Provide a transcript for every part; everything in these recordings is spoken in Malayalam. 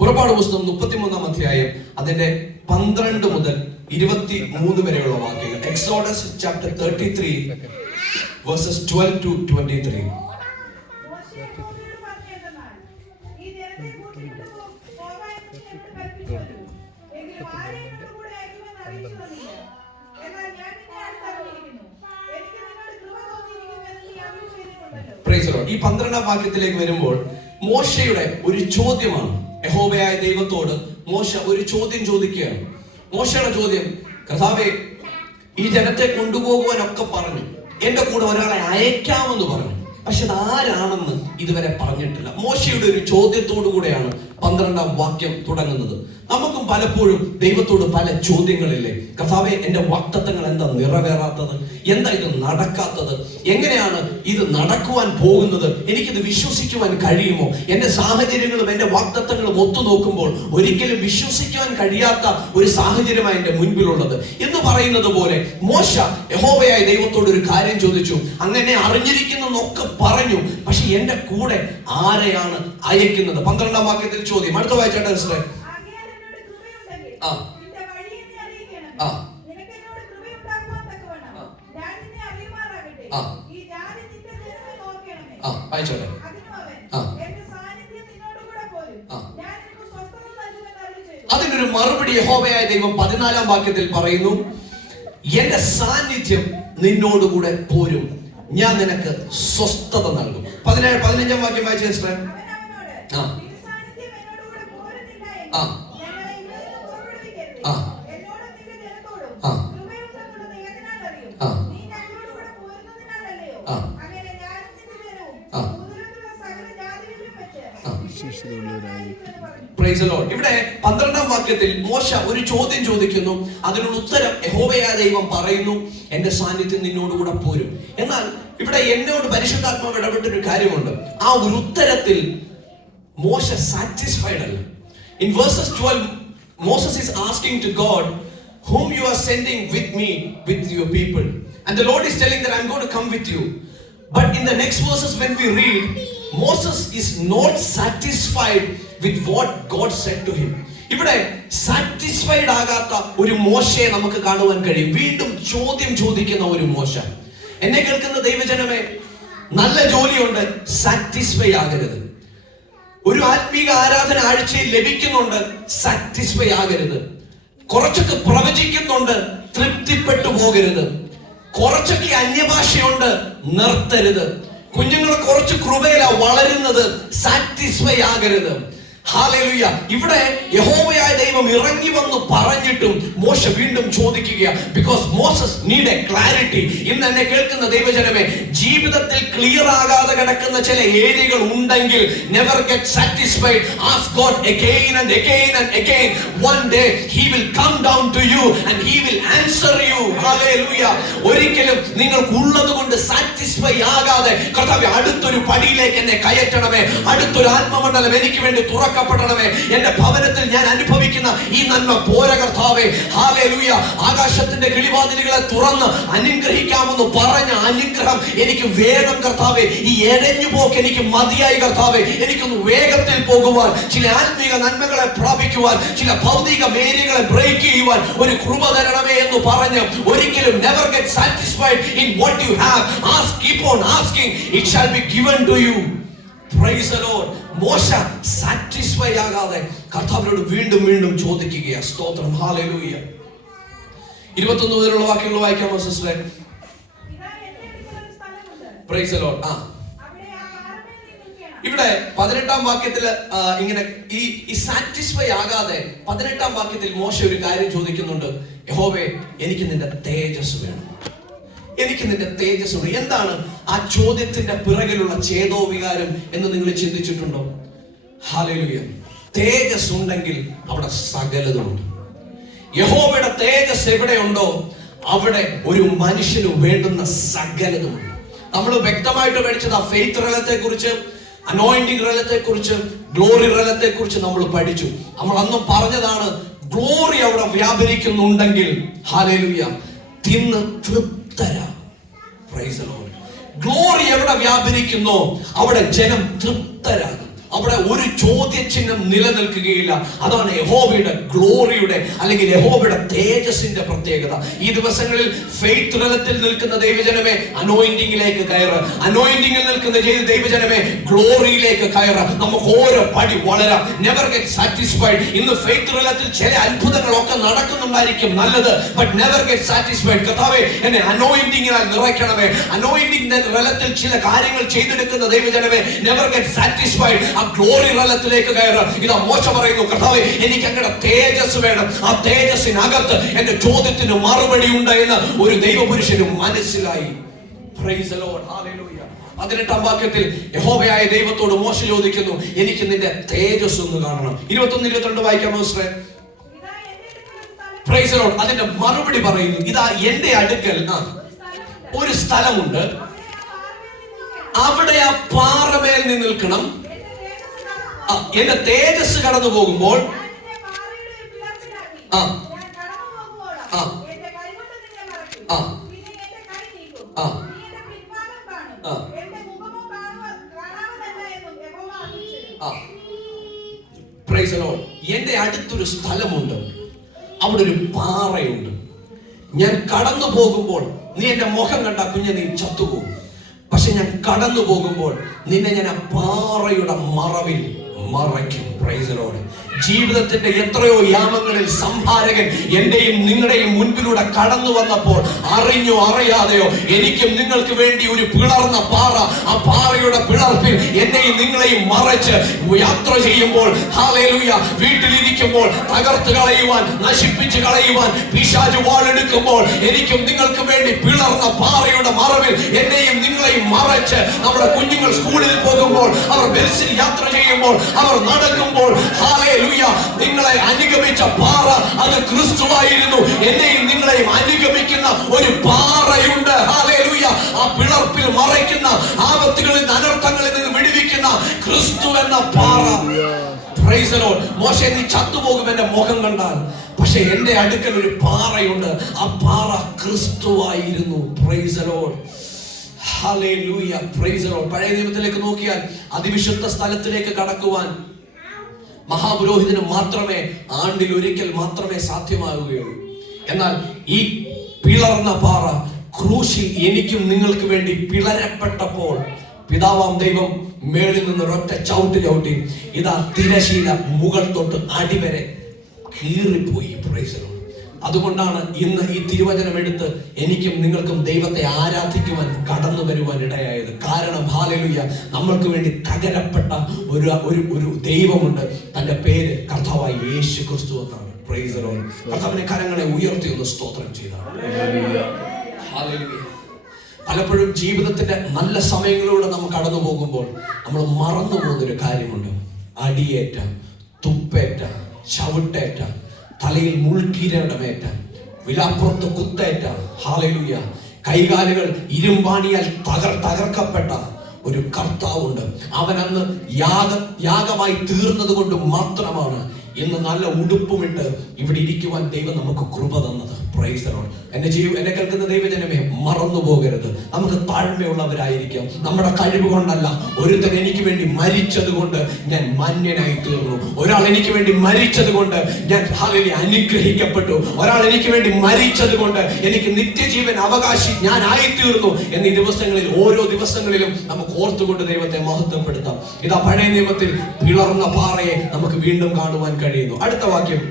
പുറപ്പാട് പുസ്തകം 33 അധ്യായം അതിന്റെ 12 മുതൽ 23 വരെയുള്ള വാക്യങ്ങൾ. Exodus chapter 33 verses 12 to 23. ഈ 12ാം വാക്യത്തിലേക്ക് വരുമ്പോൾ മോശയുടെ ഒരു ചോദ്യമാണ്. യഹോവയായ ദൈവത്തോട് മോശ ഒരു ചോദ്യം ചോദിക്കുകയാണ്. മോശയുടെ ചോദ്യം, കർത്താവേ, ഈ ജനത്തെ കൊണ്ടുപോകുവാനൊക്കെ പറഞ്ഞു, എന്റെ കൂടെ ഒരാളെ അയക്കാമെന്ന് പറഞ്ഞു, പക്ഷെ അത് ആരാണെന്ന് ഇതുവരെ പറഞ്ഞിട്ടില്ല. മോശയുടെ ഒരു ചോദ്യത്തോടു കൂടെയാണ് 12ാം വാക്യം തുടങ്ങുന്നത്. നമുക്കും പലപ്പോഴും ദൈവത്തോട് പല ചോദ്യങ്ങളില്ലേ? കർത്താവേ, എന്റെ വാഗ്ദത്തങ്ങൾ എന്താ നിറവേറാത്തത്? എന്താ ഇത് നടക്കാത്തത്? എങ്ങനെയാണ് ഇത് നടക്കുവാൻ പോകുന്നത്? എനിക്കിത് വിശ്വസിക്കുവാൻ കഴിയുമോ? എന്റെ സാഹചര്യങ്ങളും എന്റെ വാഗ്ദത്തങ്ങളും ഒത്തു നോക്കുമ്പോൾ ഒരിക്കലും വിശ്വസിക്കുവാൻ കഴിയാത്ത ഒരു സാഹചര്യമാണ് എന്റെ മുൻപിലുള്ളത് എന്ന് പറയുന്നത് പോലെ മോശ യഹോവയായ ദൈവത്തോട് ഒരു കാര്യം ചോദിച്ചു. അങ്ങനെ അറിഞ്ഞിരിക്കുന്നൊക്കെ പറഞ്ഞു, പക്ഷെ എന്റെ കൂടെ ആരെയാണ് അയക്കുന്നത്? 12ാം വാക്യത്തിൽ ചോദ്യം. അടുത്ത വായിച്ചാട്ടെ സിസ്റ്ററെ. അതിനൊരു മറുപടി യഹോവയായ ദൈവം 14ാം വാക്യത്തിൽ പറയുന്നു, എന്റെ സാന്നിധ്യം നിന്നോടുകൂടെ പോരും, ഞാൻ നിനക്ക് സ്വസ്ഥത നൽകും. 15ാം വാക്യം വായിച്ച സിസ്റ്ററെ. ഇവിടെ 12ാം വാക്യത്തിൽ മോശ ഒരു ചോദ്യം ചോദിക്കുന്നു. അതിനുള്ള ഉത്തരം യഹോവയായ ദൈവം പറയുന്നു, എന്റെ സാന്നിധ്യം നിന്നോടുകൂടെ പോരും. എന്നാൽ ഇവിടെ എന്നോട് പരിശുദ്ധാത്മാവ് ഇടപെട്ടൊരു കാര്യമുണ്ട്. ആ ഒരു ഉത്തരത്തിൽ മോശ സാറ്റിസ്ഫൈഡ് അല്ല. In verses 12, Moses is asking to God, whom you are sending with me, with your people. And the Lord is telling that I'm going to come with you. But in the next verses when we read, Moses is not satisfied with what God said to him. ഇവിടെ സാറ്റിസ്ഫൈഡ് ആകാത്ത ഒരു മോശയെ നമുക്ക് കാണുവാൻ കഴിയും. വീണ്ടും ചോദ്യം ചോദിക്കുന്ന ഒരു മോശ. എന്നെ കേൾക്കുന്ന ദൈവജനമേ, നല്ല ജോലിയുണ്ട്, സാറ്റിസ്ഫൈ ആകരുത്. ഒരു ആത്മീക ആരാധന ആഴ്ചയിൽ ലഭിക്കുന്നുണ്ട്, സാറ്റിസ്ഫൈ ആകരുത്. കുറച്ചൊക്കെ പ്രവചിക്കുന്നുണ്ട്, തൃപ്തിപ്പെട്ടു പോകരുത്. കുറച്ചൊക്കെ അന്യഭാഷയുണ്ട്, നിർത്തരുത്. കുഞ്ഞുങ്ങൾ കുറച്ച് കൃപയിലാ വളരുന്നത്, സാറ്റിസ്ഫൈ ആകരുത്. ഹല്ലേലൂയ. ഇവിടെ യഹോവയായ ദൈവം ഇറങ്ങി വന്ന് പറഞ്ഞിട്ടും മോശ വീണ്ടും ചോദിക്കുക. Because Moses need a clarity. ഇന്ന് എന്നെ കേൾക്കുന്ന ദൈവജനമേ, ജീവിതത്തിൽ ക്ലിയർ ആകാതെ കിടക്കുന്ന ചില ഏരിയകൾ ഉണ്ടെങ്കിൽ never get satisfied. Ask God again and again and again. One day he will come down to you and he will answer you. Hallelujah. ഒരിക്കലും നിങ്ങൾക്ക് ഉള്ളത് കൊണ്ട് സാറ്റിസ്ഫൈ ആകാതെ, കർത്താവേ, അടുത്തൊരു പടിയിലേക്ക് എന്നെ കയറ്റണമേ, അടുത്തൊരു ആത്മമണ്ഡലം എനിക്ക് വേണ്ടി തുറക്കപ്പെടണമേ, എന്റെ ഭവനത്തിൽ ഞാൻ അനുഭവിക്കുന്ന ഈ നന്മ പോര കർത്താവേ. ഹല്ലേലൂയ. ആകാശത്തിന്റെ കിളിവാതിലുകളെ തുറന്ന് അനുഗ്രഹിക്കാമെന്ന് പറഞ്ഞ അനുഗ്രഹം എനിക്ക് വേണം കർത്താവേ. ഈ എഴഞ്ഞു പോക്ക് എനിക്ക് മതിയായി കർത്താവേ. എനിക്കൊന്ന് വേഗത്തിൽ പോകുവാൻ, ചില ആത്മീക നന്മകളെ പ്രാപിക്കുവാൻ, ചില ഭൗതിക മേരികളെ ബ്രേക്ക് ചെയ്യുവാൻ ഒരു കൃപ തരണമേ എന്ന് പറഞ്ഞ് ഒരിക്കലും never get satisfied in what you have. Ask, keep on asking, it shall be given to you. Praise the Lord. മോശ സാറ്റിസ്ഫൈ ആകാതെ കർത്താവിനോട് വീണ്ടും വീണ്ടും ചോദിക്കുകയാണ്. സ്തോത്രം. ഹല്ലേലൂയ. 21 മുതലുള്ള വാക്യങ്ങൾ വായിക്കാമോ സിസ്റ്ററെ? Price the Lord. ഇവിടെ 18ാം വാക്യത്തിൽ ഇങ്ങനെ ഈ സാറ്റിസ്ഫൈ ആകാതെ 18ാം വാക്യത്തിൽ മോശ ഒരു കാര്യം ചോദിക്കുന്നുണ്ട്. യഹോവേ, എനിക്ക് നിന്റെ തേജസ് വേണം, എനിക്ക് നിന്റെ തേജസ് വേണം. എന്താണ് ആ ചോദ്യത്തിന്റെ പിറകിലുള്ള ചേതോവികാരം എന്ന് നിങ്ങൾ ചിന്തിച്ചിട്ടുണ്ടോ? ഹല്ലേലൂയ. തേജസ് ഉണ്ടെങ്കിൽ അവിടെ സകലതുമുണ്ട്. യഹോവയുടെ തേജസ് എവിടെയുണ്ടോ അവിടെ ഒരു മനുഷ്യന് വേണ്ടുന്ന സകലതുമുണ്ട്. നമ്മൾ വ്യക്തമായിട്ട് പഠിച്ചത് ആ ഫെയ്ത്ത് റലത്തെ കുറിച്ച്, അനോയിന്റിംഗ് റലത്തെ കുറിച്ച്, ഗ്ലോറി റലത്തെ കുറിച്ച് നമ്മൾ പഠിച്ചു. നമ്മൾ അന്നും പറഞ്ഞതാണ്, ഗ്ലോറി അവിടെ വ്യാപരിക്കുന്നുണ്ടെങ്കിൽ ഹല്ലേലൂയ തിന്ന് തൃപ്തരാകും. Praise the Lord. ഗ്ലോറി എവിടെ വ്യാപരിക്കുന്നോ അവിടെ ജനം തൃപ്തരാകും. അവിടെ ഒരു ചോദ്യചിഹ്നം നിലനിൽക്കുകയില്ല. അതാണ് യഹോവയുടെ ഗ്ലോറിയുടെ അല്ലെങ്കിൽ യഹോവയുടെ തേജസ്സിന്റെ പ്രത്യേകത. ഈ ദിവസങ്ങളിൽ ഫെയ്ത്ത് തലത്തിൽ നിൽക്കുന്ന ദൈവജനമേ അനോയിന്റിംഗിലേക്ക് കയറ്. അനോയിന്റിംഗിൽ നിൽക്കുന്ന ദൈവജനമേ ഗ്ലോറിയിലേക്ക് കയറ്. നമുക്ക് ഓരോ പടി വളരാം. Never get satisfied. ഇന്ന് ഫെയ്ത്ത് തലത്തിൽ ചില അത്ഭുതങ്ങളൊക്കെ നടക്കുന്നുണ്ടായിരിക്കും, നല്ലത്. But never get satisfied. കർത്താവേ, എന്നെ അനോയിന്റിംഗിനാൽ നിറയ്ക്കണമേ. അനോയിന്റിംഗ് തലത്തിൽ ചില കാര്യങ്ങൾ ചെയ്തെടുക്കുന്ന ദൈവജനമേ, നെവർ ഗെറ്റ് സാറ്റിസ്ഫൈഡ്. ആ ഗ്ലോറി തലത്തിലേക്ക് കയറ്. ഇതാ മോശ പറയുന്നു, കർത്താവേ, എനിക്ക് അങ്ങയുടെ തേജസ് വേണം. ആ തേജസ്സിനകത്ത് എന്റെ ചോദ്യത്തിന് മറുപടി ഉണ്ട് എന്ന് ഒരു ദൈവപുരുഷന് മനസ്സിലായി. Price the Lord. ഹല്ലേലൂയ. 18-ാം വാക്യത്തിൽ യഹോവയായ ദൈവത്തോട് മോശ ചോദിക്കുന്നു, എനിക്ക് നിന്റെ തേജസ് ഒന്ന് കാണണം. 21-22 വായിക്കാം മോശേ. Price the Lord. അതിന്റെ മറുപടി പറയുന്നു, ഇതാ എന്റെ അടുക്കൽ ഒരു സ്ഥലമുണ്ട്, അവിടെ ആ പാറമേൽ നിന്ന് നിൽക്കണം. എന്റെ തേജസ് കടന്നു പോകുമ്പോൾ പ്രൈസ് ദി ലോർഡ്. എന്റെ അടുത്തൊരു സ്ഥലമുണ്ട്, അവിടെ ഒരു പാറയുണ്ട്. ഞാൻ കടന്നു പോകുമ്പോൾ നീ എന്റെ മുഖം കണ്ട കുഞ്ഞ് നീ ചത്തുപോകും. പക്ഷെ ഞാൻ കടന്നു പോകുമ്പോൾ നിന്നെ ഞാൻ ആ പാറയുടെ മറവിൽ മറയ്ക്കും. Price the Lord. ജീവിതത്തിന്റെ എത്രയോ യാമങ്ങളിൽ സംഹാരകൻ എന്റെയും നിങ്ങളുടെയും മുൻപിലൂടെ കടന്നു വന്നപ്പോൾ അറിഞ്ഞോ അറിയാതെയോ എനിക്കും നിങ്ങൾക്ക് വേണ്ടി ഒരു പിളർന്ന പാറ, ആ പാറയുടെ പിളർപ്പിൽ എന്നെയും നിങ്ങളെയും മറച്ച് യാത്ര ചെയ്യുമ്പോൾ, ഹല്ലേലൂയ, വീട്ടിലിരിക്കുമ്പോൾ തകർത്ത് കളയുവാൻ, നശിപ്പിച്ച് കളയുവാൻ പിശാച് വാളെടുക്കുമ്പോൾ എനിക്കും നിങ്ങൾക്ക് വേണ്ടി പിളർന്ന പാറയുടെ മറവിൽ എന്നെയും നിങ്ങളെയും മറച്ച് നമ്മുടെ കുഞ്ഞുങ്ങൾ സ്കൂളിൽ പോകുമ്പോൾ, അവർ ബസ്സിൽ യാത്ര ചെയ്യുമ്പോൾ, അവർ നടക്കുമ്പോൾ, ഹല്ലേലൂയ, നിങ്ങളെ അനുഗമിച്ച പാറ അത് ക്രിസ്തുവായിരുന്നു. എന്നെയും നിങ്ങളെയും അനുഗമിക്കുന്ന ഒരു പാറയുണ്ട്. ഹല്ലേലൂയ. ആ പിളർപ്പിൽ മറയ്ക്കുന്ന, ആപത്തുകളിൽ നിന്ന്, അനർത്ഥങ്ങളിൽ നിന്ന് വിടുവിക്കുന്ന ക്രിസ്തു എന്ന പാറ. Price the Lord. മോശെ, നീ ചത്തുപോകും എന്റെ മുഖം കണ്ടാൽ, പക്ഷെ എന്റെ അടുക്കൽ ഒരു പാറയുണ്ട്. ആ പാറ ക്രിസ്തുവായിരുന്നു. Praise the Lord. ഹല്ലേലൂയ. Praise the Lord. പഴയ നിയമത്തിലേക്ക് നോക്കിയാൽ അതിവിശുദ്ധ സ്ഥലത്തിലേക്ക് കടക്കുവാൻ മഹാപുരോഹിതന് മാത്രമേ ആണ്ടിൽ ഒരിക്കൽ മാത്രമേ സാധ്യമാവുകയുള്ളൂ. എന്നാൽ ഈ പിളർന്ന പാറ ക്രൂശിൽ എനിക്കും നിങ്ങൾക്ക് വേണ്ടി പിളരപ്പെട്ടപ്പോൾ പിതാവാം ദൈവം മേളിൽ നിന്ന് ഒരൊറ്റ ചവിട്ടി ഇതാ തിരശീല മുകൾ തൊട്ട് അടിവരെ കീറിപ്പോയി. Praise the Lord. അതുകൊണ്ടാണ് ഇന്ന് ഈ തിരുവചനം എടുത്ത് എനിക്കും നിങ്ങൾക്കും ദൈവത്തെ ആരാധിക്കുവാൻ കടന്നു വരുവാൻ ഇടയായത്. കാരണം ഹല്ലേലൂയ, നമ്മൾക്ക് വേണ്ടി തകരപ്പെട്ട ഒരു ദൈവമുണ്ട്. തന്റെ പേര് കർത്താവായ യേശു ക്രിസ്തു എന്നാണ്. Price the Lord. കർത്താവിനെ കരങ്ങളെ ഉയർത്തി ഒന്ന് സ്തോത്രം ചെയ്താണ്. ഹല്ലേലൂയ. പലപ്പോഴും ജീവിതത്തിന്റെ നല്ല സമയങ്ങളിലൂടെ നമ്മൾ കടന്നു പോകുമ്പോൾ നമ്മൾ മറന്നു പോകുന്നൊരു കാര്യമുണ്ട്. അടിയേറ്റ, തുപ്പേറ്റ, ചവിട്ടേറ്റ, തലയിൽ മുൾക്കിരീടമേറ്റ, വിലാപ്പുറത്ത് കുത്തേറ്റ, ഹല്ലേലൂയ, കൈകാലുകൾ ഇരുമ്പാണിയാൽ തകർക്കപ്പെട്ട ഒരു കർത്താവുണ്ട്. അവൻ അന്ന് യാഗമായി തീർന്നത് കൊണ്ട് മാത്രമാണ് ഇന്ന് നല്ല ഉടുപ്പുമിട്ട് ഇവിടെ ഇരിക്കുവാൻ ദൈവം നമുക്ക് കൃപ തന്നത്. Price the Lord. എന്നെ കേൾക്കുന്ന ദൈവജനമേ, മറന്നു പോകരുത്. നമുക്ക് താഴ്മയുള്ളവരായിരിക്കാം. നമ്മുടെ കഴിവ് കൊണ്ടല്ല, ഒരുത്തൻ എനിക്ക് വേണ്ടി മരിച്ചത് കൊണ്ട് ഞാൻ മാന്യനായി തീർന്നു. ഒരാൾ എനിക്ക് വേണ്ടി മരിച്ചത് കൊണ്ട് ഞാൻ ഹല്ലേലൂയ അനുഗ്രഹിക്കപ്പെട്ടു. ഒരാൾ എനിക്ക് വേണ്ടി മരിച്ചത് കൊണ്ട് എനിക്ക് നിത്യജീവൻ അവകാശി ഞാൻ ആയിത്തീർന്നു എന്നീ ദിവസങ്ങളിൽ, ഓരോ ദിവസങ്ങളിലും നമുക്ക് ഓർത്തുകൊണ്ട് ദൈവത്തെ മഹത്വപ്പെടുത്താം. ഇതാ പഴയ നിയമത്തിൽ പിളർന്ന പാറയെ നമുക്ക് വീണ്ടും കാണുവാൻ കഴിയുന്നു. അടുത്ത വാക്യം,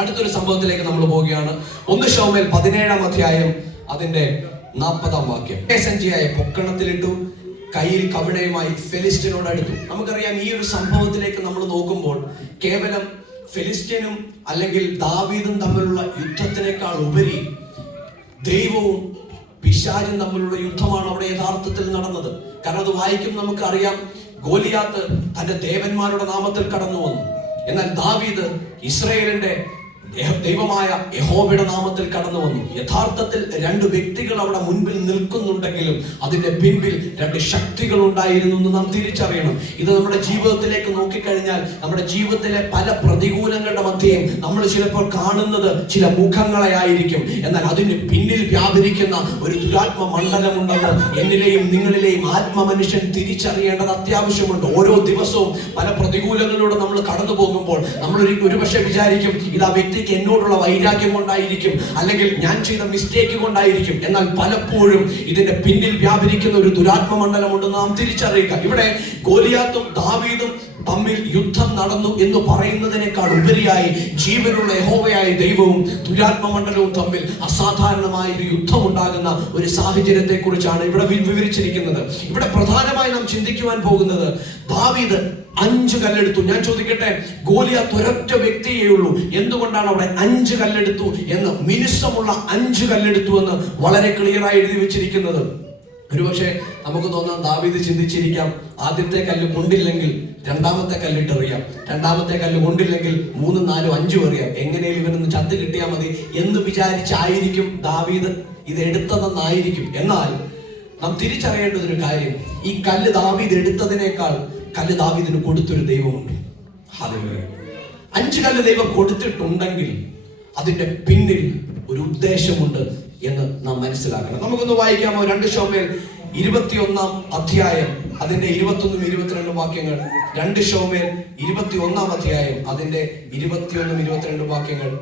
അടുത്തൊരു സംഭവത്തിലേക്ക് നമ്മൾ പോവുകയാണ്. 1 ശമൂവേൽ 17-ാം അധ്യായം അതിന്റെ 40-ാം വാക്യം. സഞ്ചിയായ പൊക്കണത്തിലിട്ടു, കയ്യിൽ കവിണയുമായി ഫെലിസ്ത്യനോട് അടുത്തു. നമുക്കറിയാം, ഈ ഒരു സംഭവത്തിലേക്ക് നമ്മൾ നോക്കുമ്പോൾ കേവലം ഫെലിസ്ത്യനും അല്ലെങ്കിൽ ദാവീദും തമ്മിലുള്ള യുദ്ധത്തിനേക്കാൾ ഉപരി ദൈവവും പിശാചും തമ്മിലുള്ള യുദ്ധമാണ് അവിടെ യഥാർത്ഥത്തിൽ നടന്നത്. കാരണം അത് വായിക്കും നമുക്കറിയാം, ഗോലിയാത്ത് തന്റെ ദേവന്മാരുടെ നാമത്തിൽ കടന്നു വന്നു. എന്നാൽ ദാവീദ് ഇസ്രായേലിന്റെ ദൈവമായ യഹോവയുടെ നാമത്തിൽ കടന്നു വന്നു. യഥാർത്ഥത്തിൽ രണ്ട് വ്യക്തികൾ അവിടെ മുൻപിൽ നിൽക്കുന്നുണ്ടെങ്കിലും അതിന്റെ പിൻപിൽ രണ്ട് ശക്തികൾ ഉണ്ടായിരുന്നു എന്ന് നാം തിരിച്ചറിയണം. ഇത് നമ്മുടെ ജീവിതത്തിലേക്ക് നോക്കിക്കഴിഞ്ഞാൽ നമ്മുടെ ജീവിതത്തിലെ പല പ്രതികൂലങ്ങളുടെ മധ്യയും നമ്മൾ ചിലപ്പോൾ കാണുന്നത് ചില മുഖങ്ങളെ ആയിരിക്കും. എന്നാൽ അതിന് പിന്നിൽ വ്യാപരിക്കുന്ന ഒരു ദുരാത്മ മണ്ഡലമുണ്ടെന്ന് എന്നിലെയും നിങ്ങളിലെയും ആത്മമനുഷ്യൻ തിരിച്ചറിയേണ്ടത് അത്യാവശ്യമുണ്ട്. ഓരോ ദിവസവും പല പ്രതികൂലങ്ങളിലൂടെ നമ്മൾ കടന്നു പോകുമ്പോൾ നമ്മൾ ഒരുപക്ഷെ വിചാരിക്കും ഇത് ആ വ്യക്തി എന്നോടുള്ള വൈരാഗ്യം കൊണ്ടായിരിക്കും, അല്ലെങ്കിൽ ഞാൻ ചെയ്ത മിസ്റ്റേക്ക് കൊണ്ടായിരിക്കും. എന്നാൽ പലപ്പോഴും ഇതിന്റെ പിന്നിൽ വ്യാപരിക്കുന്ന ഒരു ദുരാത്മ മണ്ഡലമുണ്ടെന്ന് നാം തിരിച്ചറിയുക. ഇവിടെ ഗോലിയാത്തും ദാവീദും തമ്മിൽ യുദ്ധം നടന്നു എന്ന് പറയുന്നതിനേക്കാൾ ഉപരിയായി ജീവനുള്ള യഹോവയായ ദൈവവും ദുരാത്മ മണ്ഡലവും തമ്മിൽ അസാധാരണമായ ഒരു യുദ്ധം ഉണ്ടാകുന്ന ഒരു സാഹചര്യത്തെ കുറിച്ചാണ് ഇവിടെ വിവരിച്ചിരിക്കുന്നത്. ഇവിടെ പ്രധാനമായി നാം ചിന്തിക്കുവാൻ പോകുന്നത് ദാവീദ് 5 കല്ലെടുത്തു. ഞാൻ ചോദിക്കട്ടെ, ഗോലിയാത്ത് ഒരൊറ്റ വ്യക്തിയേ ഉള്ളൂ, എന്തുകൊണ്ടാണ് അവിടെ 5 കല്ലെടുത്തു എന്ന്, മിനുസമുള്ള 5 കല്ലെടുത്തു എന്ന് വളരെ ക്ലിയറായി എഴുതി വെച്ചിരിക്കുന്നത്? ഒരുപക്ഷെ നമുക്ക് തോന്നാം, ദാവീദ് ചിന്തിച്ചിരിക്കാം, ആദ്യത്തെ കല്ല് കൊണ്ടില്ലെങ്കിൽ രണ്ടാമത്തെ കല്ലിട്ടെറിയാം, രണ്ടാമത്തെ കല്ല് കൊണ്ടില്ലെങ്കിൽ 3, 4, 5 എറിയാം, എങ്ങനെയും ഇവനൊന്ന് ചത്ത് കിട്ടിയാൽ മതി എന്ന് വിചാരിച്ചായിരിക്കും ദാവീദ് ഇത് എടുത്തതെന്നായിരിക്കും. എന്നാൽ നാം തിരിച്ചറിയേണ്ടതൊരു കാര്യം, ഈ കല്ല് ദാവീദ് എടുത്തതിനേക്കാൾ കല്ല് ദാവീദിന് കൊടുത്തൊരു ദൈവമുണ്ട്. 5 കല്ല് ദൈവം കൊടുത്തിട്ടുണ്ടെങ്കിൽ അതിന്റെ പിന്നിൽ ഒരു ഉദ്ദേശമുണ്ട് എന്ന് നാം മനസ്സിലാക്കണം. നമുക്കൊന്ന് വായിക്കാമോ? 2 ശമൂവേൽ 21-ാം അധ്യായം അതിന്റെ 21, 22 വാക്യങ്ങൾ. 2 ശമൂവേൽ 21-ാം അധ്യായം അതിന്റെ 21, 22 വാക്യങ്ങൾ.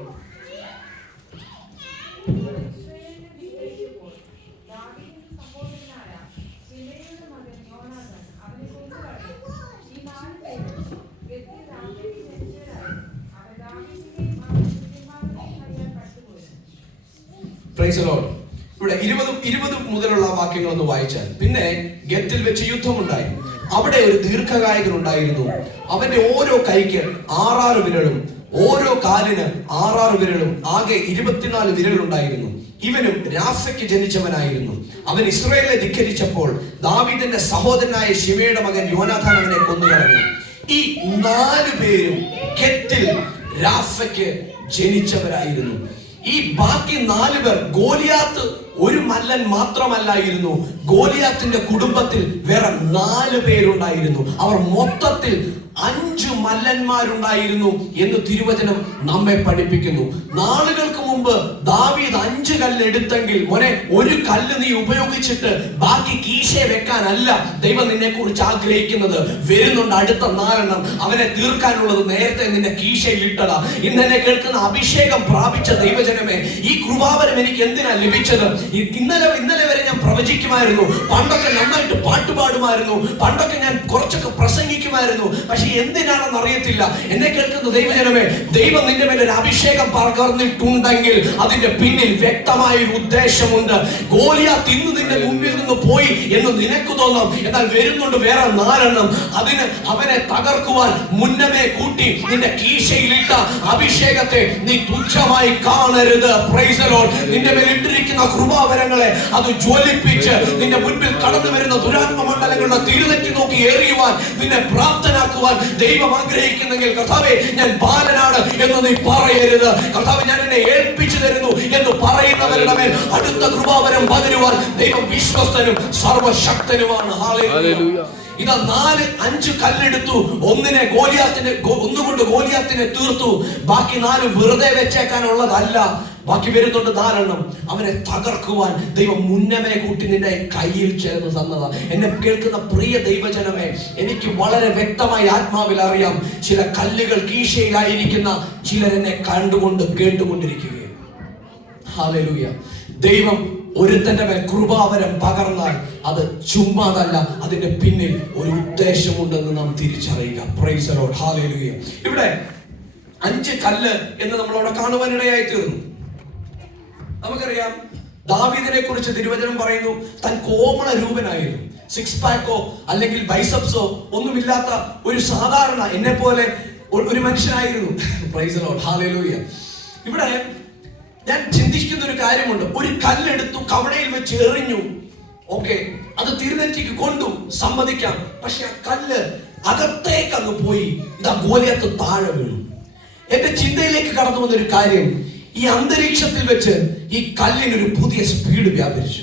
ഇവിടെ 20 മുതലുള്ള വാക്യങ്ങൾ ഒന്ന് വായിച്ചാൽ, പിന്നെ ഗത്തിൽ വെച്ച് യുദ്ധമുണ്ടായി. അവിടെ ഒരു ദീർഘകായകൻ ഉണ്ടായിരുന്നു. അവന്റെ ഓരോ കൈക്ക് 6 വിരലും ഓരോ കാലിന് 6 വിരലും ആകെ 24 വിരലുണ്ടായിരുന്നു. ഇവനും രാഫയ്ക്ക് ജനിച്ചവനായിരുന്നു. അവൻ ഇസ്രായേലിനെ ധിക്കരിച്ചപ്പോൾ ദാവീദിന്റെ സഹോദരനായ ശിമയുടെ മകൻ യോനാഥാൻ അവനെ കൊന്നുകളഞ്ഞു. ഈ 4 പേരും ഗത്തിൽ രാഫയ്ക്ക് ജനിച്ചവരായിരുന്നു. ഈ ബാക്കി 4 പേർ, ഗോലിയാത്ത് ഒരു മല്ലൻ മാത്രമല്ലായിരുന്നു, ഗോലിയാത്തിന്റെ കുടുംബത്തിൽ വേറെ 4 പേരുണ്ടായിരുന്നു. അവർ മൊത്തത്തിൽ 5 മല്ലന്മാരുണ്ടായിരുന്നു എന്ന് തിരുവചനം നമ്മെ പഠിപ്പിക്കുന്നു. നാളുകൾക്ക് മുമ്പ് ദാവീദ് 5 കല്ല് എടുത്തെങ്കിൽ, മോനെ, ഒരു കല്ല് നീ ഉപയോഗിച്ചിട്ട് ബാക്കി കീശയെ വെക്കാനല്ല ദൈവം നിന്നെ കുറിച്ച് ആഗ്രഹിക്കുന്നത്. വരുന്നുണ്ട് അടുത്ത 4 അവനെ തീർക്കാനുള്ളത് നേരത്തെ നിന്നെ കീശയിൽ ഇട്ടതാ. ഇന്നെന്നെ കേൾക്കുന്ന അഭിഷേകം പ്രാപിച്ച ദൈവജനമേ, ഈ കൃപാവരം എനിക്ക് എന്തിനാ ലഭിച്ചത്? ഇന്നലെ വരെ ഞാൻ പ്രവചിക്കുമായിരുന്നു, പണ്ടൊക്കെ നന്നായിട്ട് പാട്ടുപാടുമായിരുന്നു, പണ്ടൊക്കെ ഞാൻ കുറച്ചൊക്കെ പ്രസംഗിക്കുമായിരുന്നു. പക്ഷെ എന്തിനാണെന്ന് അറിയത്തില്ല. എന്നെ കേൾക്കുന്ന ദൈവജനമേ, ദൈവം നിന്റെ മേലെ ഒരു അഭിഷേകം പകർന്നിട്ടുണ്ടെങ്കിൽ അതിന്റെ പിന്നിൽ വ്യക്തമായ ഒരു ഉദ്ദേശമുണ്ട്. ഗോലിയാത്ത് ഇന്ന് നിന്റെ മുമ്പിൽ നിന്ന് പോയി എന്ന് നിനക്ക് തോന്നാം, എന്നാൽ വരുന്നുണ്ട് വേറെ 4. അതിന് അവനെ തകർക്കുവാൻ മുന്നമേ കൂട്ടി നിന്റെ കീശയിലിട്ട അഭിഷേകത്തെ നീ തുച്ഛമായി കാണരുത്. Price the Lord. നിന്റെ മേൽ ഇട്ടിരിക്കുന്ന കൃപാവരങ്ങളെ അത് ജ്വലിപ്പിച്ച് നിന്റെ മുൻപിൽ കടന്നു വരുന്ന ദുരാത്മ മണ്ഡലങ്ങളുടെ തിരുനെറ്റി നോക്കി എറിയുവാൻ നിന്നെ പ്രാപ്തനാക്കുവാൻ ദൈവം ആഗ്രഹിക്കുന്നെങ്കിൽ, കർത്താവേ, ഞാൻ ബാലനാണ് എന്ന് നീ പറയരുത്. കർത്താവേ, ഞാൻ എന്നെ ഏൽപ്പിച്ചു തരുന്നു എന്ന് പറയുന്നവരുടെ മേൽ അടുത്ത കൃപാവരം പകരുവാൻ ദൈവം വിശ്വസ്തനും സർവശക്തനുമാണ്. ഹല്ലേലൂയ. ഇതാ 5 കല്ലെടുത്തു. ഒന്നുകൊണ്ട് ഗോലിയാത്തിനെ തീർത്തു. ബാക്കി 4 വെറുതെ വെച്ചേക്കാനുള്ളതല്ല. ബാക്കി വരുന്നുണ്ട് 4. അവനെ തകർക്കുവാൻ ദൈവം മുന്നമേ കൂട്ടി നിന്റെ കയ്യിൽ ചേർന്ന് തന്നതാ. എന്നെ കേൾക്കുന്ന പ്രിയ ദൈവജനമേ, എനിക്ക് വളരെ വ്യക്തമായി ആത്മാവിൽ അറിയാം, ചില കല്ലുകൾ കീശയിലായിരിക്കുന്ന ചിലരെന്നെ കണ്ടുകൊണ്ട് കേട്ടുകൊണ്ടിരിക്കുകയും. ഹല്ലേലൂയ. ദൈവം ഒരുത്തന്റെ മേൽ കൃപാവരം പകർന്നാൽ അത് ചുമ്മാതല്ല, അതിന്റെ പിന്നിൽ ഒരു ഉദ്ദേശമുണ്ടെന്ന് നാം തിരിച്ചറിയുക. Price the Lord. ഹല്ലേലൂയ. ഇവിടെ 5 കല്ല് എന്ന് നമ്മളവിടെ കാണുവാനിടയായി തീർന്നു. നമുക്കറിയാം, ദാവീദിനെ കുറിച്ച് തിരുവചനം പറയുന്നു, താൻ കോമള രൂപനായിരുന്നു. 6 പാക്കോ അല്ലെങ്കിൽ ബൈസപ്സോ ഒന്നുമില്ലാത്ത ഒരു സാധാരണ എന്നെ പോലെ ഒരു മനുഷ്യനായിരുന്നു. Price the Lord. ഹല്ലേലൂയ. ഇവിടെ ഞാൻ ചിന്തിക്കുന്ന ഒരു കാര്യമുണ്ട്. ഒരു കല്ലെടുത്തു, കവണയിൽ വെച്ച് എറിഞ്ഞു, ഓക്കെ, അത് തിരുനെറ്റിക്ക് കൊണ്ടു, സമ്മതിക്കാം. പക്ഷെ ആ കല്ല് അകത്തേക്ക് അങ്ങ് പോയി. ഇതാ ഗോലിയാത്ത് താഴെ വീണു. എന്റെ ചിന്തയിലേക്ക് കടന്നു വന്നൊരു കാര്യം, ഈ അന്തരീക്ഷത്തിൽ വെച്ച് ഈ കല്ലിനൊരു പുതിയ സ്പീഡ് വ്യാപരിച്ചു.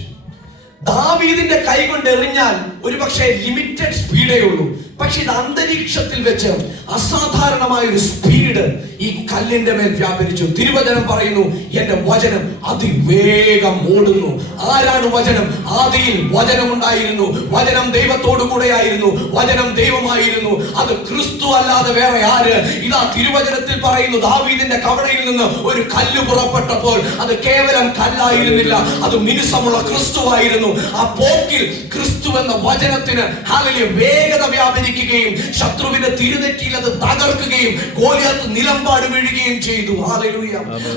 ദാവീദിന്റെ കൈ കൊണ്ട് എറിഞ്ഞാൽ ഒരു പക്ഷേ ലിമിറ്റഡ് സ്പീഡേ ഉള്ളൂ. പക്ഷെ ഇത് അന്തരീക്ഷത്തിൽ വെച്ച് അസാധാരണമായ ഒരു സ്പീഡ് ഈ കല്ലിന്റെ മേൽ വ്യാപരിച്ചു. തിരുവചനം പറയുന്നു, എന്റെ വചനം അതിവേഗം ഓടുന്നു. ആരാണ് വചനം? ആദിയിൽ വചനം ഉണ്ടായിരുന്നു, വചനം ദൈവത്തോടു കൂടെയായിരുന്നു, വചനം ദൈവമായിരുന്നു. അത് ക്രിസ്തു അല്ലാതെ വേറെ ആര്? ഇതാ തിരുവചനത്തിൽ പറയുന്നു, ദാവീദിന്റെ കവണയിൽ നിന്ന് ഒരു കല്ല് പുറപ്പെട്ടപ്പോൾ അത് കേവലം കല്ലായിരുന്നില്ല, അത് മിനുസമുള്ള ക്രിസ്തുവായിരുന്നു. ആ പോക്കിൽ ക്രിസ്തു എന്ന വചനത്തിന് ഹല്ലേലൂയ വേഗത വ്യാപരിക്കുകയും ശത്രുവിന്റെ തിരുനെറ്റിയിൽ അത് തകർക്കുകയും ഗോലിയാത്ത് നിലമ്പാട് വീഴുകയും ചെയ്തു. ഹല്ലേലൂയ.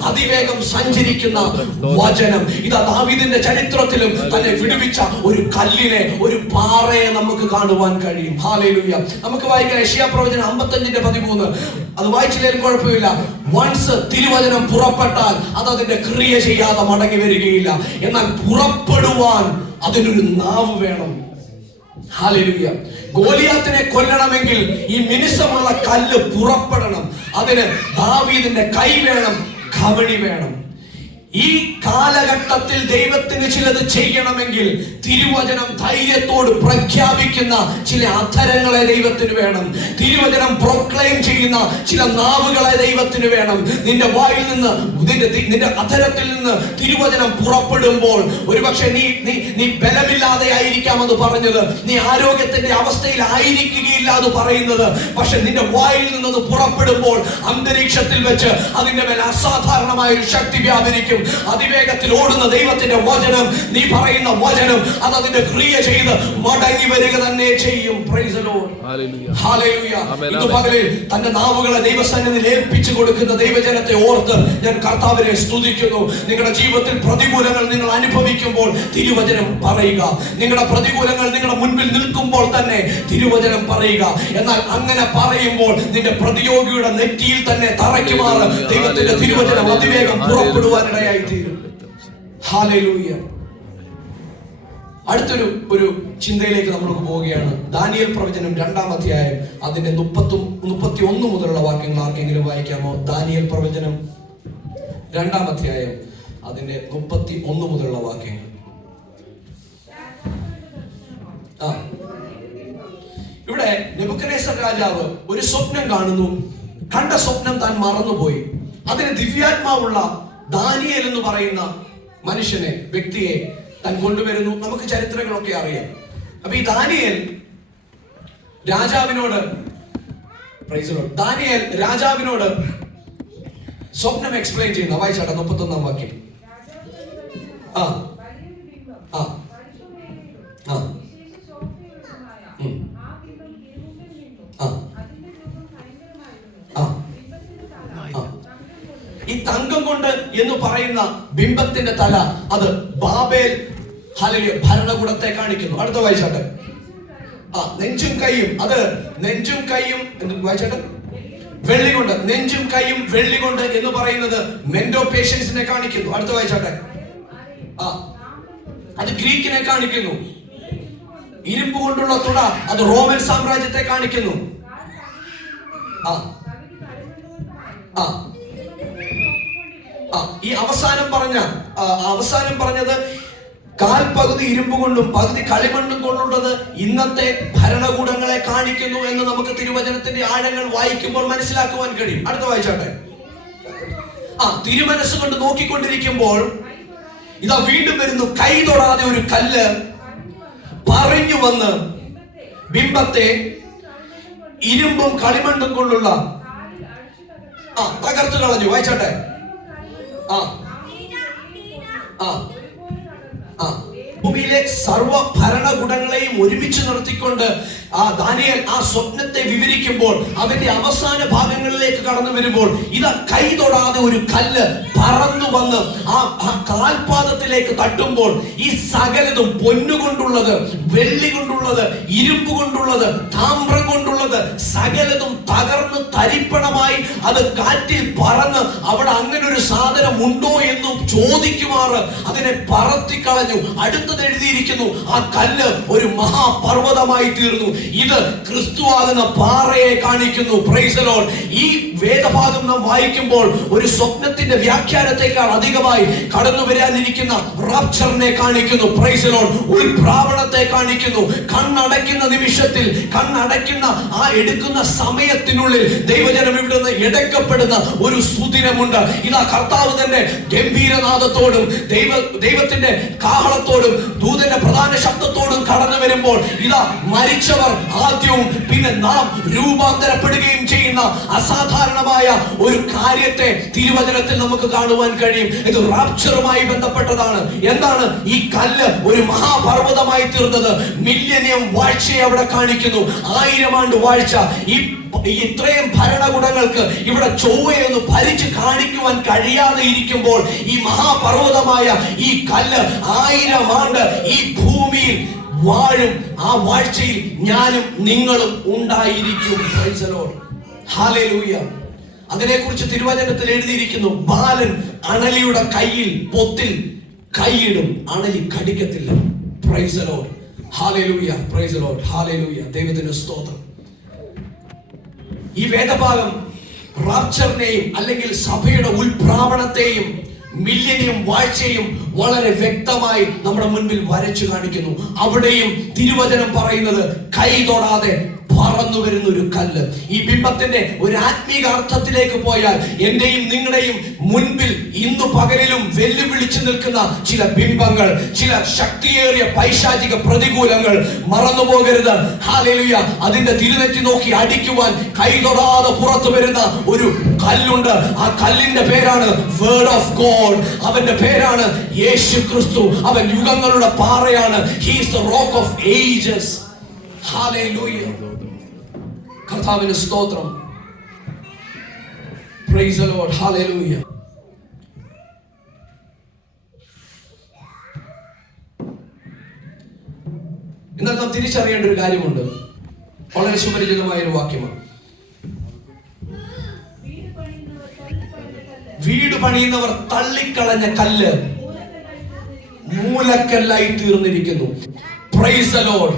അതിവേഗം സഞ്ചരിക്കുന്ന വചനം. ഇതാ ദാവീദിന്റെ ചരിത്രത്തിലും തന്നെ വിടുവിച്ച ഒരു കല്ലിനെ, ഒരു പാറയെ നമുക്ക് കാണുവാൻ കഴിയും. ഹല്ലേലൂയ. നമുക്ക് വായിക്കാം യെശയ്യാ പ്രവചനം 55:13. അത് വായിച്ചില്ലേലും കുഴപ്പമില്ല. വൺസ് തിരുവചനം പുറപ്പെട്ടാൽ അത് അതിന്റെ ക്രിയ ചെയ്യാതെ മടങ്ങി വരികയില്ല. എന്നാൽ പുറപ്പെടുവാൻ അതിനൊരു നാവ് വേണം. ഹല്ലേലൂയ. ഗോലിയാത്തിനെ കൊല്ലണമെങ്കിൽ ഈ മിനുസമുള്ള കല്ല് പുറപ്പെടണം. അതിന് ദാവീദിന്റെ കൈ വേണം, കവണി വേണം. ഈ കാലഘട്ടത്തിൽ ദൈവത്തിന് ചിലത് ചെയ്യണമെങ്കിൽ തിരുവചനം ധൈര്യത്തോട് പ്രഖ്യാപിക്കുന്ന ചില അധരങ്ങളെ ദൈവത്തിന് വേണം. തിരുവചനം പ്രൊക്ലെയിം ചെയ്യുന്ന ചില നാവുകളെ ദൈവത്തിന് വേണം. നിന്റെ വായിൽ നിന്ന്, നിന്റെ അധരത്തിൽ നിന്ന് തിരുവചനം പുറപ്പെടുമ്പോൾ ഒരുപക്ഷെ നീ ബലമില്ലാതെ ആയിരിക്കാം അത് പറഞ്ഞത്, നീ ആരോഗ്യത്തിന്റെ അവസ്ഥയിൽ ആയിരിക്കുകയില്ല അത് പറയുന്നത്. പക്ഷെ നിന്റെ വായിൽ നിന്നത് പുറപ്പെടുമ്പോൾ അന്തരീക്ഷത്തിൽ വെച്ച് അതിന്റെ മേൽ അസാധാരണമായ ഒരു ശക്തി വ്യാപരിക്കും. അതിവേഗത്തിൽ ഓടുന്ന ദൈവത്തിന്റെ വചനം, നീ പറയുന്ന വചനം, അത് അതിന്റെ ക്രിയ ചെയ്ത് മടങ്ങി വരിക തന്നെ ചെയ്യും. Price the Lord. ഹല്ലേലൂയ. ഇന്ന് പകലിൽ തന്റെ നാവുകളെ ദൈവസന്നിധിയിൽ ഏൽപ്പിച്ചു കൊടുക്കുന്ന ദൈവജനത്തെ ഓർത്ത് ഞാൻ കർത്താവിനെ സ്തുതിക്കുന്നു. നിങ്ങളുടെ ജീവിതത്തിൽ പ്രതികൂലങ്ങൾ നിങ്ങൾ അനുഭവിക്കുമ്പോൾ തിരുവചനം പറയുക. നിങ്ങളുടെ പ്രതികൂലങ്ങൾ നിങ്ങളുടെ മുൻപിൽ നിൽക്കുമ്പോൾ തന്നെ തിരുവചനം പറയുക. എന്നാൽ അങ്ങനെ പറയുമ്പോൾ നിന്റെ പ്രതിയോഗിയുടെ നെറ്റിയിൽ തന്നെ തറയ്ക്കുമാറ് ദൈവത്തിന്റെ തിരുവചനം അതിവേഗം പുറപ്പെടുവാനിടയായി തീരും. ഹല്ലേലൂയ. അടുത്തൊരു ചിന്തയിലേക്ക് നമ്മൾ പോവുകയാണ്. ദാനിയേൽ പ്രവചനം 2-ാം അധ്യായം അതിന്റെ 31 മുതലുള്ള വാക്യങ്ങൾ ആർക്കെങ്കിലും വായിക്കാമോ? ദാനിയേൽ പ്രവചനം 2-ാം അധ്യായം അതിന്റെ 31 മുതലുള്ള വാക്യങ്ങൾ. ഇവിടെ നെബൂഖദ്നേസർ രാജാവ് ഒരു സ്വപ്നം കാണുന്നു. കണ്ട സ്വപ്നം താൻ മറന്നുപോയി. അതിന് ദിവ്യാത്മാവുള്ള ദാനിയേൽ എന്ന് പറയുന്ന മനുഷ്യനെ, വ്യക്തിയെ താൻ കൊണ്ടുവരുന്നു. നമുക്ക് ചരിത്രങ്ങളൊക്കെ അറിയാം. അപ്പൊ ഈ ദാനിയേൽ രാജാവിനോട് സ്വപ്നം എക്സ്പ്ലെയിൻ ചെയ്യുന്ന വായിച്ചാട്ടെ 31-ാം വാക്യം. ഈ തങ്കം കൊണ്ട് എന്ന് പറയുന്ന ബിംബത്തിന്റെ തല അത് ബാബേൽ ഹല്ലേലൂയ ഭരണകൂടത്തെ കാണിക്കുന്നു. അടുത്ത വായിച്ചാട്ടെ. നെഞ്ചും കൈയും, അത് നെഞ്ചും കൈയും എന്ന് വായിച്ചാട്ടെ. വെള്ളി കൊണ്ട്, നെഞ്ചും കൈയും വെള്ളി കൊണ്ട് എന്ന് പറയുന്നത് മെന്റോ പേഷ്യൻസിനെ കാണിക്കുന്നു. അടുത്ത വായിച്ചാട്ടെ. അത് ഗ്രീക്കിനെ കാണിക്കുന്നു. ഇരുമ്പ് കൊണ്ടുള്ള തുട അത് റോമൻ സാമ്രാജ്യത്തെ കാണിക്കുന്നു. ഈ അവസാനം പറഞ്ഞത് കാൽപകുതി ഇരുമ്പ് കൊണ്ടും പകുതി കളിമണ്ണും കൊണ്ടുള്ളത് ഇന്നത്തെ ഭരണകൂടങ്ങളെ കാണിക്കുന്നു എന്ന് നമുക്ക് തിരുവചനത്തിന്റെ ആഴങ്ങൾ വായിക്കുമ്പോൾ മനസ്സിലാക്കുവാൻ കഴിയും. അടുത്ത വായിച്ചാട്ടെ. തിരുമനസ് കൊണ്ട് നോക്കിക്കൊണ്ടിരിക്കുമ്പോൾ ഇതാ വീണ്ടും വരുന്നു. കൈ തൊടാതെ ഒരു കല്ല് പറഞ്ഞു വന്ന് ബിംബത്തെ ഇരുമ്പും കളിമണ്ണും കൊണ്ടുള്ള തകർത്തു കളഞ്ഞു. വായിച്ചാട്ടെ. ഭൂമിയിലെ സർവ്വ ഭരണകൂടങ്ങളെയും ഒരുമിച്ച് നിർത്തിക്കൊണ്ട് ദാനിയേൽ ആ സ്വപ്നത്തെ വിവരിക്കുമ്പോൾ അതിന്റെ അവസാന ഭാഗങ്ങളിലേക്ക് കടന്നു വരുമ്പോൾ ഇതാ കൈ തൊടാതെ ഒരു കല്ല് പറന്നു വന്ന് ആ കാൽപാദത്തിലേക്ക് തട്ടുമ്പോൾ ഈ സകലതും പൊന്നുകൊണ്ടുള്ളത്, വെള്ളി കൊണ്ടുള്ളത്, ഇരുമ്പ് കൊണ്ടുള്ളത്, താമ്രം കൊണ്ടുള്ളത് സകലതും തകർന്ന് തരിപ്പണമായി അത് കാറ്റിൽ പറന്ന് അവിടെ അങ്ങനെ ഒരു സാധനം ഉണ്ടോ എന്ന് ചോദിക്കുമാറ് അതിനെ പറത്തിക്കളഞ്ഞു. അടുത്തത് എഴുതിയിരിക്കുന്നു, ആ കല്ല് ഒരു മഹാപർവ്വതമായി തീർന്നു. ഇത് ക്രിസ്തുവാകുന്ന പാറയെ കാണിക്കുന്നു. Price the Lord. ഈ വേദഭാഗം നാം വായിക്കുമ്പോൾ ഒരു സ്വപ്നത്തിന്റെ വ്യാഖ്യാനത്തെക്കാൾ അധികമായി കടന്നു വരാനിരിക്കുന്ന റാപ്ചറിനെ കാണിക്കുന്നു. Price the Lord. ഉൾപ്രാവണത്തെ കാണിക്കുന്നു. കണ്ണടയ്ക്കുന്ന നിമിഷത്തിൽ, കണ്ണടയ്ക്കുന്ന ആ എടുക്കുന്ന സമയത്തിനുള്ളിൽ ദൈവജനം ഇവിടെ നിന്ന് എടുക്കപ്പെടുന്ന ഒരു സുദിനമുണ്ട്. ഇതാ കർത്താവ് തന്നെ ഗംഭീരനാദത്തോടും ദൈവത്തിന്റെ കാഹളത്തോടും ദൂതന്റെ പ്രധാന ശബ്ദത്തോടും കടന്നു വരുമ്പോൾ ഇതാ മരിച്ചവർ ആദ്യവും പിന്നെ നാം രൂപാന്തരപ്പെടുകയും ചെയ്യുന്ന അസാധാരണമായ ഒരു കാര്യത്തെ തിരുവചനത്തിൽ നമുക്ക് കാണുവാൻ കഴിയും. ഇത് റാപ്ചറുമായി ബന്ധപ്പെട്ടതാണ്. എന്താണ് ഈ കല്ല് ഒരു മഹാപർവ്വതമായി തീർന്നത്? മില്ലേനിയം വാഴ്ചയെ അവിടെ കാണിക്കുന്നു. 1000 ആണ്ട് വാഴ്ച. ഇത്രയും ഭരണകൂടങ്ങൾക്ക് ഇവിടെ ചൊവ്വയൊന്ന് ഭരിച്ച് കാണിക്കുവാൻ കഴിയാതെ ഇരിക്കുമ്പോൾ ഈ മഹാപർവ്വതമായ ഈ കല്ല് 1000 ആണ്ട് ഈ ഭൂമിയിൽ വാഴും. ആ വാഴ്ചയിൽ ഞാനും നിങ്ങളും ഉണ്ടായിരിക്കും. Praise the Lord. ഹല്ലേലൂയ. അതിനെക്കുറിച്ച് തിരുവചനത്തിൽ എഴുതിയിരിക്കുന്നു, ബാലൻ അണലിയുടെ കയ്യിൽ പൊത്തിൽ കൈയിടും, അണലി കടിക്കത്തില്ല. Praise the Lord. ഹല്ലേലൂയ. Praise the Lord. ഹല്ലേലൂയ. ദൈവത്തിന് സ്തോത്രം. ഈ വേദഭാഗം റാപ്ചറിനെയും അല്ലെങ്കിൽ സഭയുടെ ഉൾപ്രാവണത്തെയും മില്ലേനിയം വാഴ്ചയും വളരെ വ്യക്തമായി നമ്മുടെ മുൻപിൽ വരച്ചു കാണിക്കുന്നു. അവിടെയും തിരുവചനം പറയുന്നത് കൈ തൊടാതെ പറന്നു വരുന്ന ഒരു കല്ല്. ഈ ബിംബത്തിന്റെ ഒരു ആത്മീക അർത്ഥത്തിലേക്ക് പോയാൽ എന്റെയും നിങ്ങളുടെയും മുൻപിൽ ഇന്നു പകലിലും വെല്ലുവിളിച്ചു നിൽക്കുന്ന ചില ബിംബങ്ങൾ, ചില ശക്തിയേറിയ പൈശാചിക പ്രതികൂലങ്ങൾ മറന്നുപോകരുത്. ഹല്ലേലൂയ. അതിന്റെ തിരുനെറ്റി നോക്കി അടിക്കുവാൻ കൈ തൊടാതെ പുറത്തു വരുന്ന ഒരു കല്ലുണ്ട്. ആ കല്ലിന്റെ പേരാണ് വേർഡ് ഓഫ് ഗോഡ്. അവന്റെ പേരാണ് യേശു ക്രിസ്തു. അവൻ യുഗങ്ങളുടെ പാറയാണ്. He is the rock of ages. ഹല്ലേലൂയ. കർത്താവിന് സ്തോത്രം. Praise the Lord. ഹല്ലേലൂയ. എന്നാൽ നാം തിരിച്ചറിയേണ്ട ഒരു കാര്യമുണ്ട്. വളരെ സുപരിചിതമായ ഒരു വാക്യമാണ്. വീട് പണിയുന്നവർ തള്ളിക്കളഞ്ഞ കല്ല് മൂലക്കല്ലായി തീർന്നിരിക്കുന്നു. Price the Lord.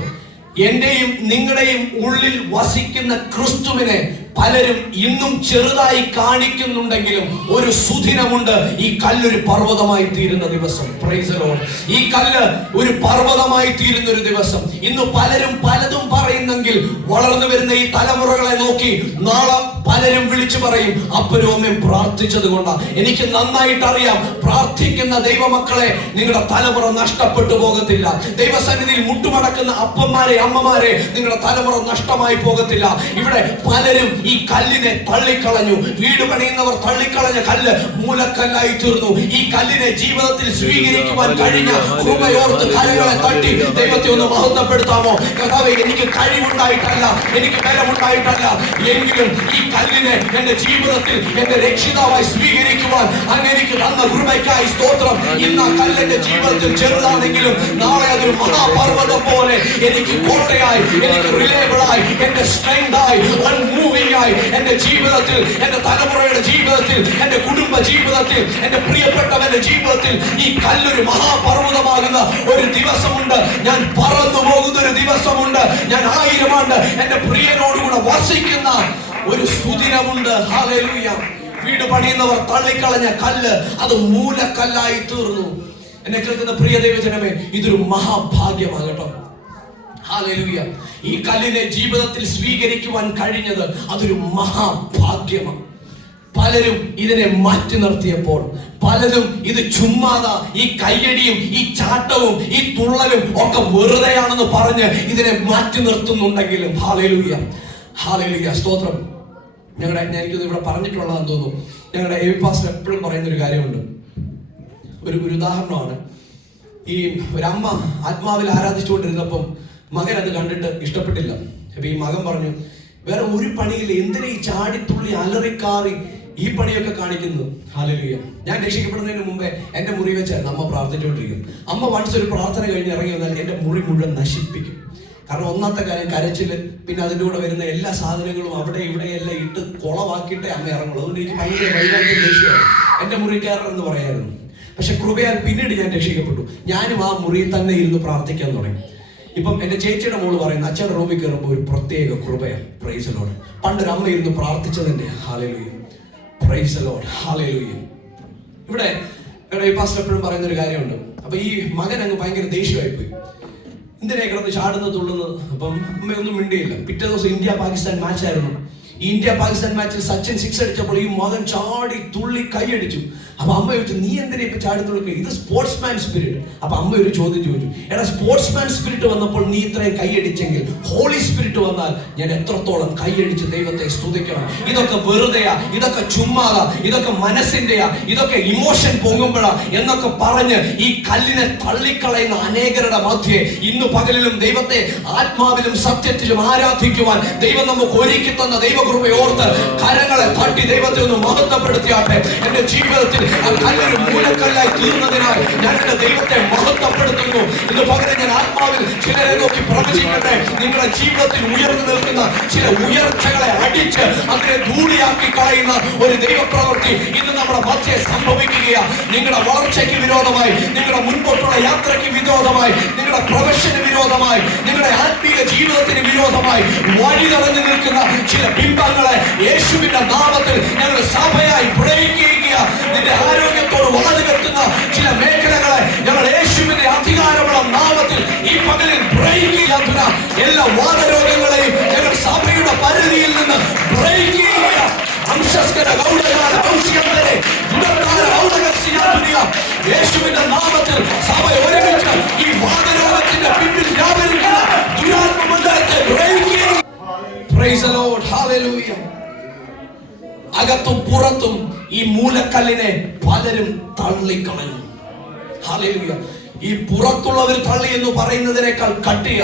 എന്റെയും നിങ്ങളുടെയും ഉള്ളിൽ വസിക്കുന്ന ക്രിസ്തുവിനെ പലരും ഇന്നും ചെറുതായി കാണിക്കുന്നുണ്ടെങ്കിലും ഒരു സുദിനമുണ്ട്. ഈ കല്ലൊരു പർവ്വതമായി തീരുന്ന ദിവസം. Price the Lord. ഈ കല്ല് ഒരു പർവ്വതമായി തീരുന്ന ഒരു ദിവസം. ഇന്ന് പലരും പലതും പറയുന്നെങ്കിൽ വളർന്നു വരുന്ന ഈ തലമുറകളെ നോക്കി നാളെ പലരും വിളിച്ചു പറയും, അപ്പനും അമ്മയും പ്രാർത്ഥിച്ചത് കൊണ്ടാണ്. എനിക്ക് നന്നായിട്ട് അറിയാം, പ്രാർത്ഥിക്കുന്ന ദൈവമക്കളെ നിങ്ങളുടെ തലമുറ നഷ്ടപ്പെട്ടു പോകത്തില്ല. ദൈവസന്നിധിയിൽ മുട്ടുമടക്കുന്ന അപ്പന്മാരെ അമ്മമാരെ നിങ്ങളുടെ തലമുറ നഷ്ടമായി പോകത്തില്ല. ഇവിടെ പലരും ഈ കല്ലിനെ തള്ളിക്കളഞ്ഞു. വീട് പണിയുന്നവർ തള്ളിക്കളഞ്ഞ കല്ല് മൂലക്കല്ലായി തീർന്നു. ഈ കല്ലിനെ ജീവിതത്തിൽ സ്വീകരിക്കുവാൻ കഴിഞ്ഞ കൃപയോർത്ത് കരങ്ങളെ തട്ടി ദൈവത്തെ ഒന്ന് മഹത്വപ്പെടുത്താമോ? കർത്താവേ, എനിക്ക് കഴിവുണ്ടായിട്ടല്ല, എനിക്ക് ബലമുണ്ടായിട്ടല്ല, എങ്കിലും ഈ കല്ലിനെ എന്റെ ജീവിതത്തിൽ എന്റെ രക്ഷിതാവായി സ്വീകരിക്കുവാൻ അങ്ങ് എനിക്ക് തന്ന കൃപയ്ക്കായി സ്തോത്രം. ഇന്ന് ആ കല്ലിന്റെ ജീവിതത്തിൽ ചെറുതാണെങ്കിലും നാളെ അതൊരു മഹാപർവ്വതം പോലെ എനിക്ക് കോട്ടയായി, എനിക്ക് റിലയബിളായി, എന്റെ സ്ട്രെങ്തായി, അൺമൂവിംഗ് ആയി എന്റെ ജീവിതത്തിൽ, എന്റെ തലമുറയുടെ ജീവിതത്തിൽ, എന്റെ കുടുംബ ജീവിതത്തിൽ, എന്റെ പ്രിയപ്പെട്ടവന്റെ ജീവിതത്തിൽ ഈ കല്ലൊരു മഹാപർവ്വതമാകുന്ന ഒരു ദിവസമുണ്ട്. ഞാൻ പറന്നു പോകുന്ന ഒരു ദിവസമുണ്ട്. ഞാൻ 1000 ആണ്ട് എന്റെ പ്രിയനോടുകൂടെ വസിക്കുന്ന ഒരു സുദിനമുണ്ട്. ഹല്ലേലൂയ. വീട് പണിയുന്നവർ തള്ളിക്കളഞ്ഞ കല്ല് അത് മൂലക്കല്ലായി തീർന്നു. എന്നെ കേൾക്കുന്ന പ്രിയ ദൈവജനമേ, ഇതൊരു മഹാഭാഗ്യമാകട്ടോ. ഹല്ലേലൂയ. ഈ കല്ലിനെ ജീവിതത്തിൽ സ്വീകരിക്കുവാൻ കഴിഞ്ഞത് അതൊരു മഹാഭാഗ്യമാണ്. പലരും ഇതിനെ മാറ്റി നിർത്തിയപ്പോൾ, പലരും ഇത് ചുമ്മാതാ, ഈ കയ്യടിയും ഈ ചാട്ടവും ഈ തുള്ളലും ഒക്കെ വെറുതെയാണെന്ന് പറഞ്ഞ് ഇതിനെ മാറ്റി നിർത്തുന്നുണ്ടെങ്കിലും ഹല്ലേലൂയ, ഹല്ലേലൂയ, സ്തോത്രം. എനിക്കത് ഇവിടെ പറഞ്ഞിട്ടുള്ളതെന്ന് തോന്നുന്നു. ഞങ്ങളുടെ എ പാസ്റ്റർ എപ്പോഴും പറയുന്ന ഒരു കാര്യമുണ്ട്. ഒരു ഉദാഹരണമാണ്. ഈ ഒരമ്മ ആത്മാവിൽ ആരാധിച്ചുകൊണ്ടിരുന്നപ്പം മകൻ അത് കണ്ടിട്ട് ഇഷ്ടപ്പെട്ടില്ല. അപ്പൊ ഈ മകൻ പറഞ്ഞു, വേറെ ഒരു പണിയില്ല, എന്തിനാ ഈ ചാടിത്തുള്ളി അലറിക്കാറി ഈ പണിയൊക്കെ കാണിക്കുന്നു. ഹല്ലേലൂയ. ഞാൻ രക്ഷിക്കപ്പെടുന്നതിന് മുമ്പേ എന്റെ മുറി വെച്ചായിരുന്നു അമ്മ പ്രാർത്ഥിച്ചുകൊണ്ടിരിക്കും. അമ്മ വൺസ് ഒരു പ്രാർത്ഥന കഴിഞ്ഞ് ഇറങ്ങി വന്നാൽ എന്റെ മുറി മുഴുവൻ നശിപ്പിക്കും. കാരണം ഒന്നാമത്തെ കാര്യം കരച്ചില്, പിന്നെ അതിൻ്റെ കൂടെ വരുന്ന എല്ലാ സാധനങ്ങളും അവിടെ ഇവിടെ എല്ലാം ഇട്ട് കുളവാക്കിയിട്ടേ അമ്മ ഇറങ്ങുള്ളൂ. അതുകൊണ്ട് എനിക്ക് ഭയങ്കര വൈകാരിക ദേഷ്യമാണ്. എന്റെ മുറി കയറണമെന്ന് പറയായിരുന്നു. പക്ഷെ കൃപയാൽ പിന്നീട് ഞാൻ രക്ഷിക്കപ്പെട്ടു. ഞാനും ആ മുറിയിൽ തന്നെ ഇരുന്ന് പ്രാർത്ഥിക്കാൻ തുടങ്ങി. ഇപ്പം എന്റെ ചേച്ചിയുടെ മോള് പറയുന്നത് അച്ഛയുടെ റൂമിൽ കയറുമ്പോൾ ഒരു പ്രത്യേക കൃപയാണ്. Price the Lord. പണ്ടൊരു അമ്മ ഇരുന്ന് പ്രാർത്ഥിച്ചതിന്റെ ഹല്ലേലൂയ. Praise the Lord. ഹല്ലേലൂയ. ഇവിടെ ഈ പാസ്റ്റർ എപ്പോഴും പറയുന്ന ഒരു കാര്യമുണ്ട്. അപ്പൊ ഈ മകൻ അങ്ങ് ഭയങ്കര ദേഷ്യമായി പോയി. എന്തിനാ കിടന്ന് ചാടുന്ന തുള്ളുന്നത്? അപ്പം അമ്മയൊന്നും മിണ്ടിയില്ല. പിറ്റേ ദിവസം ഇന്ത്യ പാകിസ്ഥാൻ മാച്ച് ആയിരുന്നു. ഈ ഇന്ത്യ പാകിസ്ഥാൻ മാച്ചിൽ സച്ചിൻ 6 അടിച്ചപ്പോൾ ഈ മകൻ ചാടി തുള്ളി കൈയടിച്ചു. അപ്പൊ അമ്മ ചോദിച്ചു, നീ എന്തിനാ ഇപ്പൊ ചാടി തുള്ളിക്കുക? ഇത് സ്പോർട്സ്മാൻ സ്പിരിറ്റ്. അപ്പൊ അമ്മ ഒരു ചോദ്യം ചോദിച്ചു, എടാ സ്പോർട്സ്മാൻ സ്പിരിറ്റ് വന്നപ്പോൾ നീ ഇത്രയും കൈയടിച്ചെങ്കിൽ ഹോളി സ്പിരിറ്റ് വന്നാൽ ഞാൻ എത്രത്തോളം കൈയടിച്ച് ദൈവത്തെ സ്തുതിക്കണം? ഇതൊക്കെ വെറുതെയാ, ഇതൊക്കെ ചുമ്മാതാ, ഇതൊക്കെ മനസ്സിന്റെയാ, ഇതൊക്കെ ഇമോഷൻ പൊങ്ങുമ്പോഴാ എന്നൊക്കെ പറഞ്ഞ് ഈ കല്ലിനെ തള്ളിക്കളയുന്ന അനേകരുടെ മധ്യേ ഇന്ന് പകലിലും ദൈവത്തെ ആത്മാവിലും സത്യത്തിലും ആരാധിക്കുവാൻ ദൈവം നമുക്ക് ഒരുക്കി തന്ന ദൈവകൃപയോർത്ത് കരങ്ങളെ തട്ടി ദൈവത്തെ ഒന്ന് മഹത്വപ്പെടുത്തിയാട്ടെ. എന്റെ ജീവിതത്തിൽ നല്ലൊരു മൂലക്കല്ലായി തീർന്നതിനാൽ ഞാൻ എന്റെ ദൈവത്തെ മഹത്വപ്പെടുത്തുന്നു. ഇന്ന് പകരം ഞാൻ ആത്മാവിൽ ചിലരെ നോക്കി പ്രവചിക്കട്ടെ. നിങ്ങളുടെ ജീവിതത്തിൽ ഉയർന്നു നിൽക്കുന്ന ചില ഉയർച്ചകളെ അടിച്ച് അതിനെ ധൂളിയാക്കി കളയുന്ന ഒരു ദൈവപ്രവൃത്തി ഇന്ന് നമ്മുടെ മധ്യേ സംഭവിക്കുകയാണ്. നിങ്ങളുടെ വളർച്ചയ്ക്ക് വിരോധമായി, നിങ്ങളുടെ മുൻപോട്ടുള്ള യാത്രയ്ക്ക് വിരോധമായി, നിങ്ങളുടെ പ്രൊഫഷന് വിരോധമായി, നിങ്ങളുടെ ആത്മീയ ജീവിതത്തിന് വിരോധമായി വഴി തടഞ്ഞു നിൽക്കുന്ന ചില ബിംബങ്ങളെ യേശുവിന്റെ നാമത്തിൽ ഞങ്ങൾ സഭയായി പ്രയോഗിക്കുക. നിന്റെ ആരോഗ്യത്തോട് വാത് കെട്ടുന്ന ചില മേഖലകളെ ഞങ്ങൾ യേശുവിന്റെ അധികാരമുള്ള നാമത്തിൽ ഈ പകലിൽ ബ്രേക്ക് ചെയ്യാത്ത എല്ലാ വാദരോഗങ്ങളെയും ഞങ്ങൾ സഭയുടെ പരിധിയിൽ നിന്ന് ബ്രേക്ക് ചെയ്യുക. യേശുവിന്റെ നാമത്തിൽ സഭ ഒരുമിച്ച് ഈ വാദരോഗത്തിന്റെ പിന്നിൽ വ്യാപരിക്കുന്ന ദുരാത്മമണ്ഡലത്തെ ബ്രേക്ക് ചെയ്യുക. Price the Lord. ഹല്ലേലൂയ. അകത്തും പുറത്തും ഈ മൂലക്കല്ലിനെ പലരും തള്ളിക്കളഞ്ഞു. ഹല്ലേലൂയ. ഈ പുറത്തുള്ളവർ തള്ളി എന്ന് പറയുന്നതിനേക്കാൾ കട്ടിയ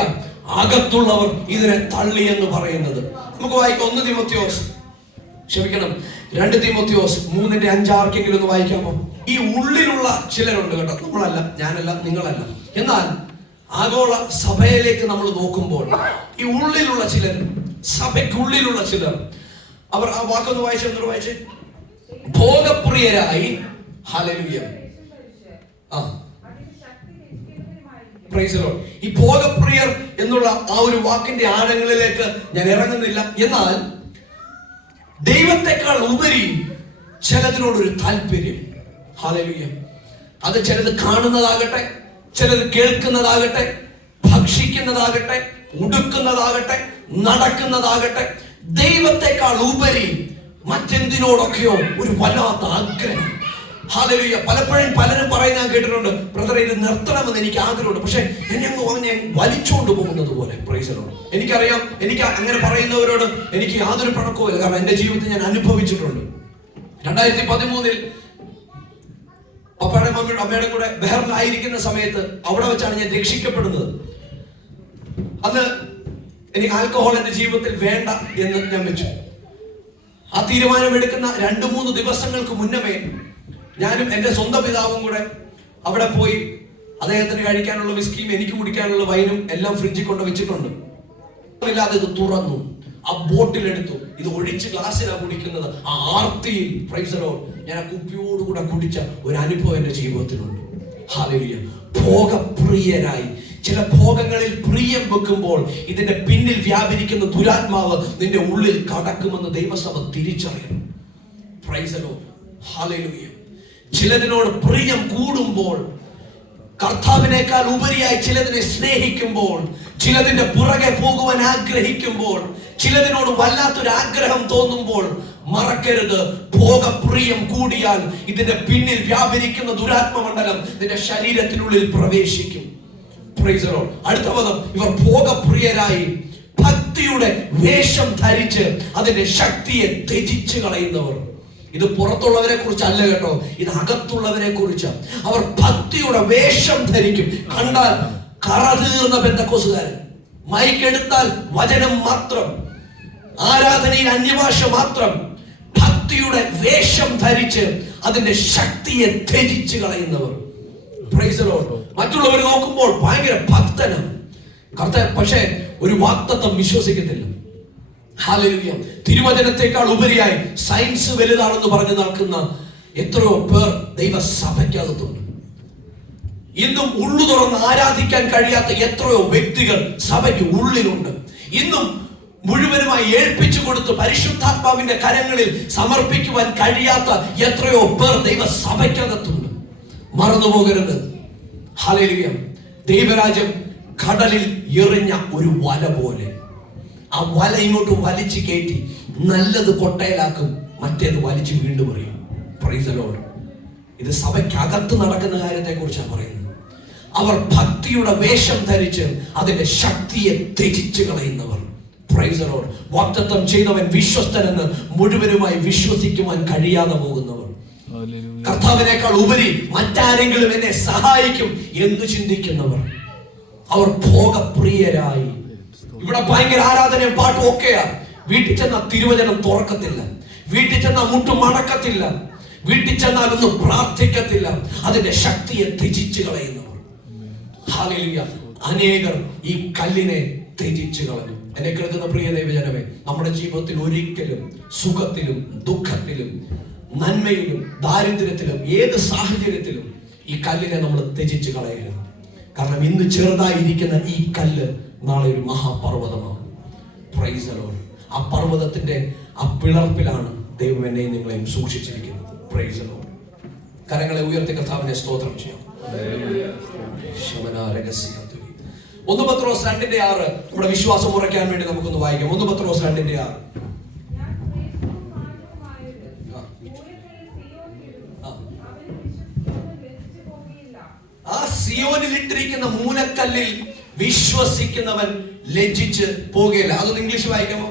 അകത്തുള്ളവർ ഇതിനെ തള്ളി എന്ന് പറയുന്നത്. നമുക്ക് വായിക്കാം 1 തീമോഥെയോസ് 2 തീമോഥെയോസ് 3:5 ആർക്കെങ്കിലും ഒന്ന് വായിക്കാമോ? ഈ ഉള്ളിലുള്ള ചിലരുണ്ട് കേട്ടോ, നമ്മളല്ല, ഞാനല്ല, നിങ്ങളല്ല. എന്നാൽ ആഗോള സഭയിലേക്ക് നമ്മൾ നോക്കുമ്പോൾ ഈ ഉള്ളിലുള്ള ചിലർ, സഭയ്ക്കുള്ളിലുള്ള ചിലർ, അവർ ആ വാക്കൊന്ന് വായിച്ചേ. ഭോഗപ്രിയരായി. ഹല്ലേലൂയ. Praise the Lord. ഈ ഭോഗപ്രിയർ എന്നുള്ള ആ ഒരു വാക്കിന്റെ ആഴങ്ങളിലേക്ക് ഞാൻ ഇറങ്ങുന്നില്ല. എന്നാൽ ദൈവത്തെക്കാൾ ഉപരി ചിലതിനോടൊരു താല്പര്യം. ഹല്ലേലൂയ. അത് ചിലത് കാണുന്നതാകട്ടെ, ചിലത് കേൾക്കുന്നതാകട്ടെ, ഭക്ഷിക്കുന്നതാകട്ടെ, ഉടുക്കുന്നതാകട്ടെ, നടക്കുന്നതാകട്ടെ, ദൈവത്തെക്കാൾ ഉപരി മറ്റെന്തിനോടൊക്കെയോ ഒരു വല്ലാത്ത ആഗ്രഹം. ഹല്ലേലൂയ. പലപ്പോഴും പലരും പറയുന്ന ഞാൻ കേട്ടിട്ടുണ്ട്, ബ്രദറെ ഇത് നിർത്തണമെന്ന് എനിക്ക് ആഗ്രഹമുണ്ട്, പക്ഷെ ഞാൻ വലിച്ചുകൊണ്ട് പോകുന്നത് പോലെ. Price the Lord. എനിക്കറിയാം, എനിക്ക് അങ്ങനെ പറയുന്നവരോട് എനിക്ക് യാതൊരു പണക്കവുമില്ല. കാരണം എന്റെ ജീവിതത്തിൽ ഞാൻ അനുഭവിച്ചിട്ടുണ്ട്. 2013 പപ്പയുടെ അമ്മയുടെ കൂടെ ബഹറിലായിരിക്കുന്ന സമയത്ത് അവിടെ വെച്ചാണ് ഞാൻ രക്ഷിക്കപ്പെടുന്നത്. അന്ന് എനിക്ക് ആൽക്കഹോൾ എന്റെ ജീവിതത്തിൽ വേണ്ട എന്ന് ഞാൻ വെച്ചു. ആ തീരുമാനമെടുക്കുന്ന 2-3 ദിവസങ്ങൾക്ക് മുന്നമേ ഞാനും എന്റെ സ്വന്തം പിതാവും കൂടെ അവിടെ പോയി അദ്ദേഹത്തിന് കഴിക്കാനുള്ള വിസ്കിയും എനിക്ക് കുടിക്കാനുള്ള വൈനും എല്ലാം ഫ്രിഡ്ജിൽ കൊണ്ട് വെച്ചിട്ടുണ്ട്. ഇല്ലാതെ ഇത് തുറന്നു, ആ ബോട്ടിലെടുത്തു, ഇത് ഒഴിച്ച് ഗ്ലാസ്സിലാണ് കുടിക്കുന്നത്. ആ ആർത്തിയിൽ പ്രൈസ് ദി ലോർഡ് ഞാൻ ആ കുപ്പിയോടുകൂടെ കുടിച്ച ഒരു അനുഭവം എന്റെ ജീവിതത്തിലുണ്ട്. ഹല്ലേലൂയ. ഭോഗപ്രിയരായി, ചില ഭോഗങ്ങളിൽ പ്രിയം വെക്കുമ്പോൾ ഇതിന്റെ പിന്നിൽ വ്യാപരിക്കുന്ന ദുരാത്മാവ് നിന്റെ ഉള്ളിൽ കടക്കുമെന്ന് ദൈവസഭ തിരിച്ചറിയണം. Price the Lord. ഹല്ലേലൂയ. ചിലതിനോട് പ്രിയം കൂടുമ്പോൾ, കർത്താവിനേക്കാൾ ഉപരിയായി ചിലതിനെ സ്നേഹിക്കുമ്പോൾ, ചിലതിന്റെ പുറകെ പോകുവാൻ ആഗ്രഹിക്കുമ്പോൾ, ചിലതിനോട് വല്ലാത്തൊരു ആഗ്രഹം തോന്നുമ്പോൾ മറക്കരുത്, ഭോഗപ്രിയം കൂടിയാൽ ഇതിന്റെ പിന്നിൽ വ്യാപരിക്കുന്ന ദുരാത്മമണ്ഡലം നിന്റെ ശരീരത്തിനുള്ളിൽ പ്രവേശിക്കും. Price the Lord. അടുത്ത പദം, ഇവർ ഭോഗപ്രിയരായി ഭക്തിയുടെ വേഷം ധരിച്ച് അതിന്റെ ശക്തിയെ ത്യജിച്ചു കളയുന്നവർ. ഇത് പുറത്തുള്ളവരെ കുറിച്ചല്ല കേട്ടോ, ഇത് അകത്തുള്ളവരെ കുറിച്ചാണ്. അവർ ഭക്തിയുടെ വേഷം ധരിക്കും. കണ്ടാൽ കറതീർന്ന പെന്തക്കോസുകാരൻ, മൈക്കെടുത്താൽ വചനം മാത്രം, ആരാധനയിൽ അന്യഭാഷ മാത്രം, ഭക്തിയുടെ വേഷം ധരിച്ച് അതിന്റെ ശക്തിയെ ത്യജിച്ചു കളയുന്നവർ. Praise the Lord. മറ്റുള്ളവർ നോക്കുമ്പോൾ ഭയങ്കര ഭക്തനാണ് കർത്താവ്, പക്ഷേ ഒരു വാഗ്ദത്തം വിശ്വസിക്കത്തില്ല. ഹല്ലേലൂയ. തിരുവചനത്തെക്കാൾ ഉപരിയായി സയൻസ് വലുതാണെന്ന് പറഞ്ഞു നടക്കുന്ന എത്രയോ പേർ ദൈവസഭയ്ക്കകത്തുണ്ട്. ഇന്നും ഉള്ളു തുറന്ന് ആരാധിക്കാൻ കഴിയാത്ത എത്രയോ വ്യക്തികൾ സഭയ്ക്ക് ഉള്ളിലുണ്ട്. ഇന്നും മുഴുവനുമായി ഏൽപ്പിച്ചു കൊടുത്ത് പരിശുദ്ധാത്മാവിന്റെ കരങ്ങളിൽ സമർപ്പിക്കുവാൻ കഴിയാത്ത എത്രയോ പേർ ദൈവസഭയ്ക്കകത്തുണ്ട്. മറന്നുപോകരുത്. ഹല്ലേലൂയ. ദൈവരാജ്യം കടലിൽ എറിഞ്ഞ ഒരു വല പോലെ. ആ വല ഇങ്ങോട്ട് വലിച്ചു കയറ്റി നല്ലത് കൊട്ടയിലാക്കും, മറ്റേത് വലിച്ചു വീണ്ടും എറിയും. Praise the Lord. ഇത് സഭയ്ക്കകത്ത് നടക്കുന്ന കാര്യത്തെ കുറിച്ചാണ് പറയുന്നത്. അവർ ഭക്തിയുടെ വേഷം ധരിച്ച് അതിന്റെ ശക്തിയെ ത്യജിച്ചു കളയുന്നവർ. Praise the Lord. വാഗ്ദത്തം ചെയ്തവൻ വിശ്വസ്തനെന്ന് മുഴുവനുമായി വിശ്വസിക്കുവാൻ കഴിയാതെ പോകുന്നവർ. കർത്താവിനേക്കാൾ ഉപരി മറ്റാരെങ്കിലും എന്നെ സഹായിക്കും എന്ന് ചിന്തിക്കുന്നവർ. അവർ ഭോഗപ്രിയരായി. ഇവിടെ ഭയങ്കര ആരാധനയും പാട്ടും ഒക്കെയാ. വീട്ടിൽ ചെന്നാൽ തിരുവചനം തുറക്കത്തില്ല, വീട്ടിൽ ചെന്നാൽ മുട്ടും മടക്കത്തില്ല, വീട്ടിൽ ചെന്നാൽ ഒന്നും പ്രാർത്ഥിക്കത്തില്ല. അതിന്റെ ശക്തിയെ ത്യജിച്ചു കളയുന്നവർ. ഹല്ലേലൂയ. അനേകർ ഈ കല്ലിനെ ത്യജിച്ചു കളഞ്ഞു. എന്നെ കേൾക്കുന്ന പ്രിയ ദൈവജനമേ, നമ്മുടെ ജീവിതത്തിൽ ഒരിക്കലും സുഖത്തിലും ദുഃഖത്തിലും നന്മയിലും ദാരിദ്ര്യത്തിലും ഏത് സാഹചര്യത്തിലും ഈ കല്ലിനെ നമ്മൾ ത്യജിച്ചു കളയരുത്. കാരണം ഇന്ന് ചെറുതായിരിക്കുന്ന ഈ കല്ല് നാളെ ഒരു മഹാപർവ്വതമാണ്. Price the Lord. ആ പർവ്വതത്തിന്റെ ആ പിളർപ്പിലാണ് ദൈവം എന്നെയും നിങ്ങളെയും സൂക്ഷിച്ചിരിക്കുന്നത്. Price the Lord. കരങ്ങളെ ഉയർത്തി കർത്താവിനെ സ്തോത്രം ചെയ്യാം. 1 പത്രോസ് 2:6 നമ്മുടെ വിശ്വാസം ഉറയ്ക്കാൻ വേണ്ടി നമുക്കൊന്ന് വായിക്കാം. 1 പത്രോസ് 2:6. ആ സിയോനിൽ ഇട്ടിരിക്കുന്ന മൂലക്കല്ലിൽ വിശ്വസിക്കുന്നവൻ ലജ്ജിച്ച് പോകുകയില്ല. അതൊന്ന് ഇംഗ്ലീഷ് വായിക്കാമോ?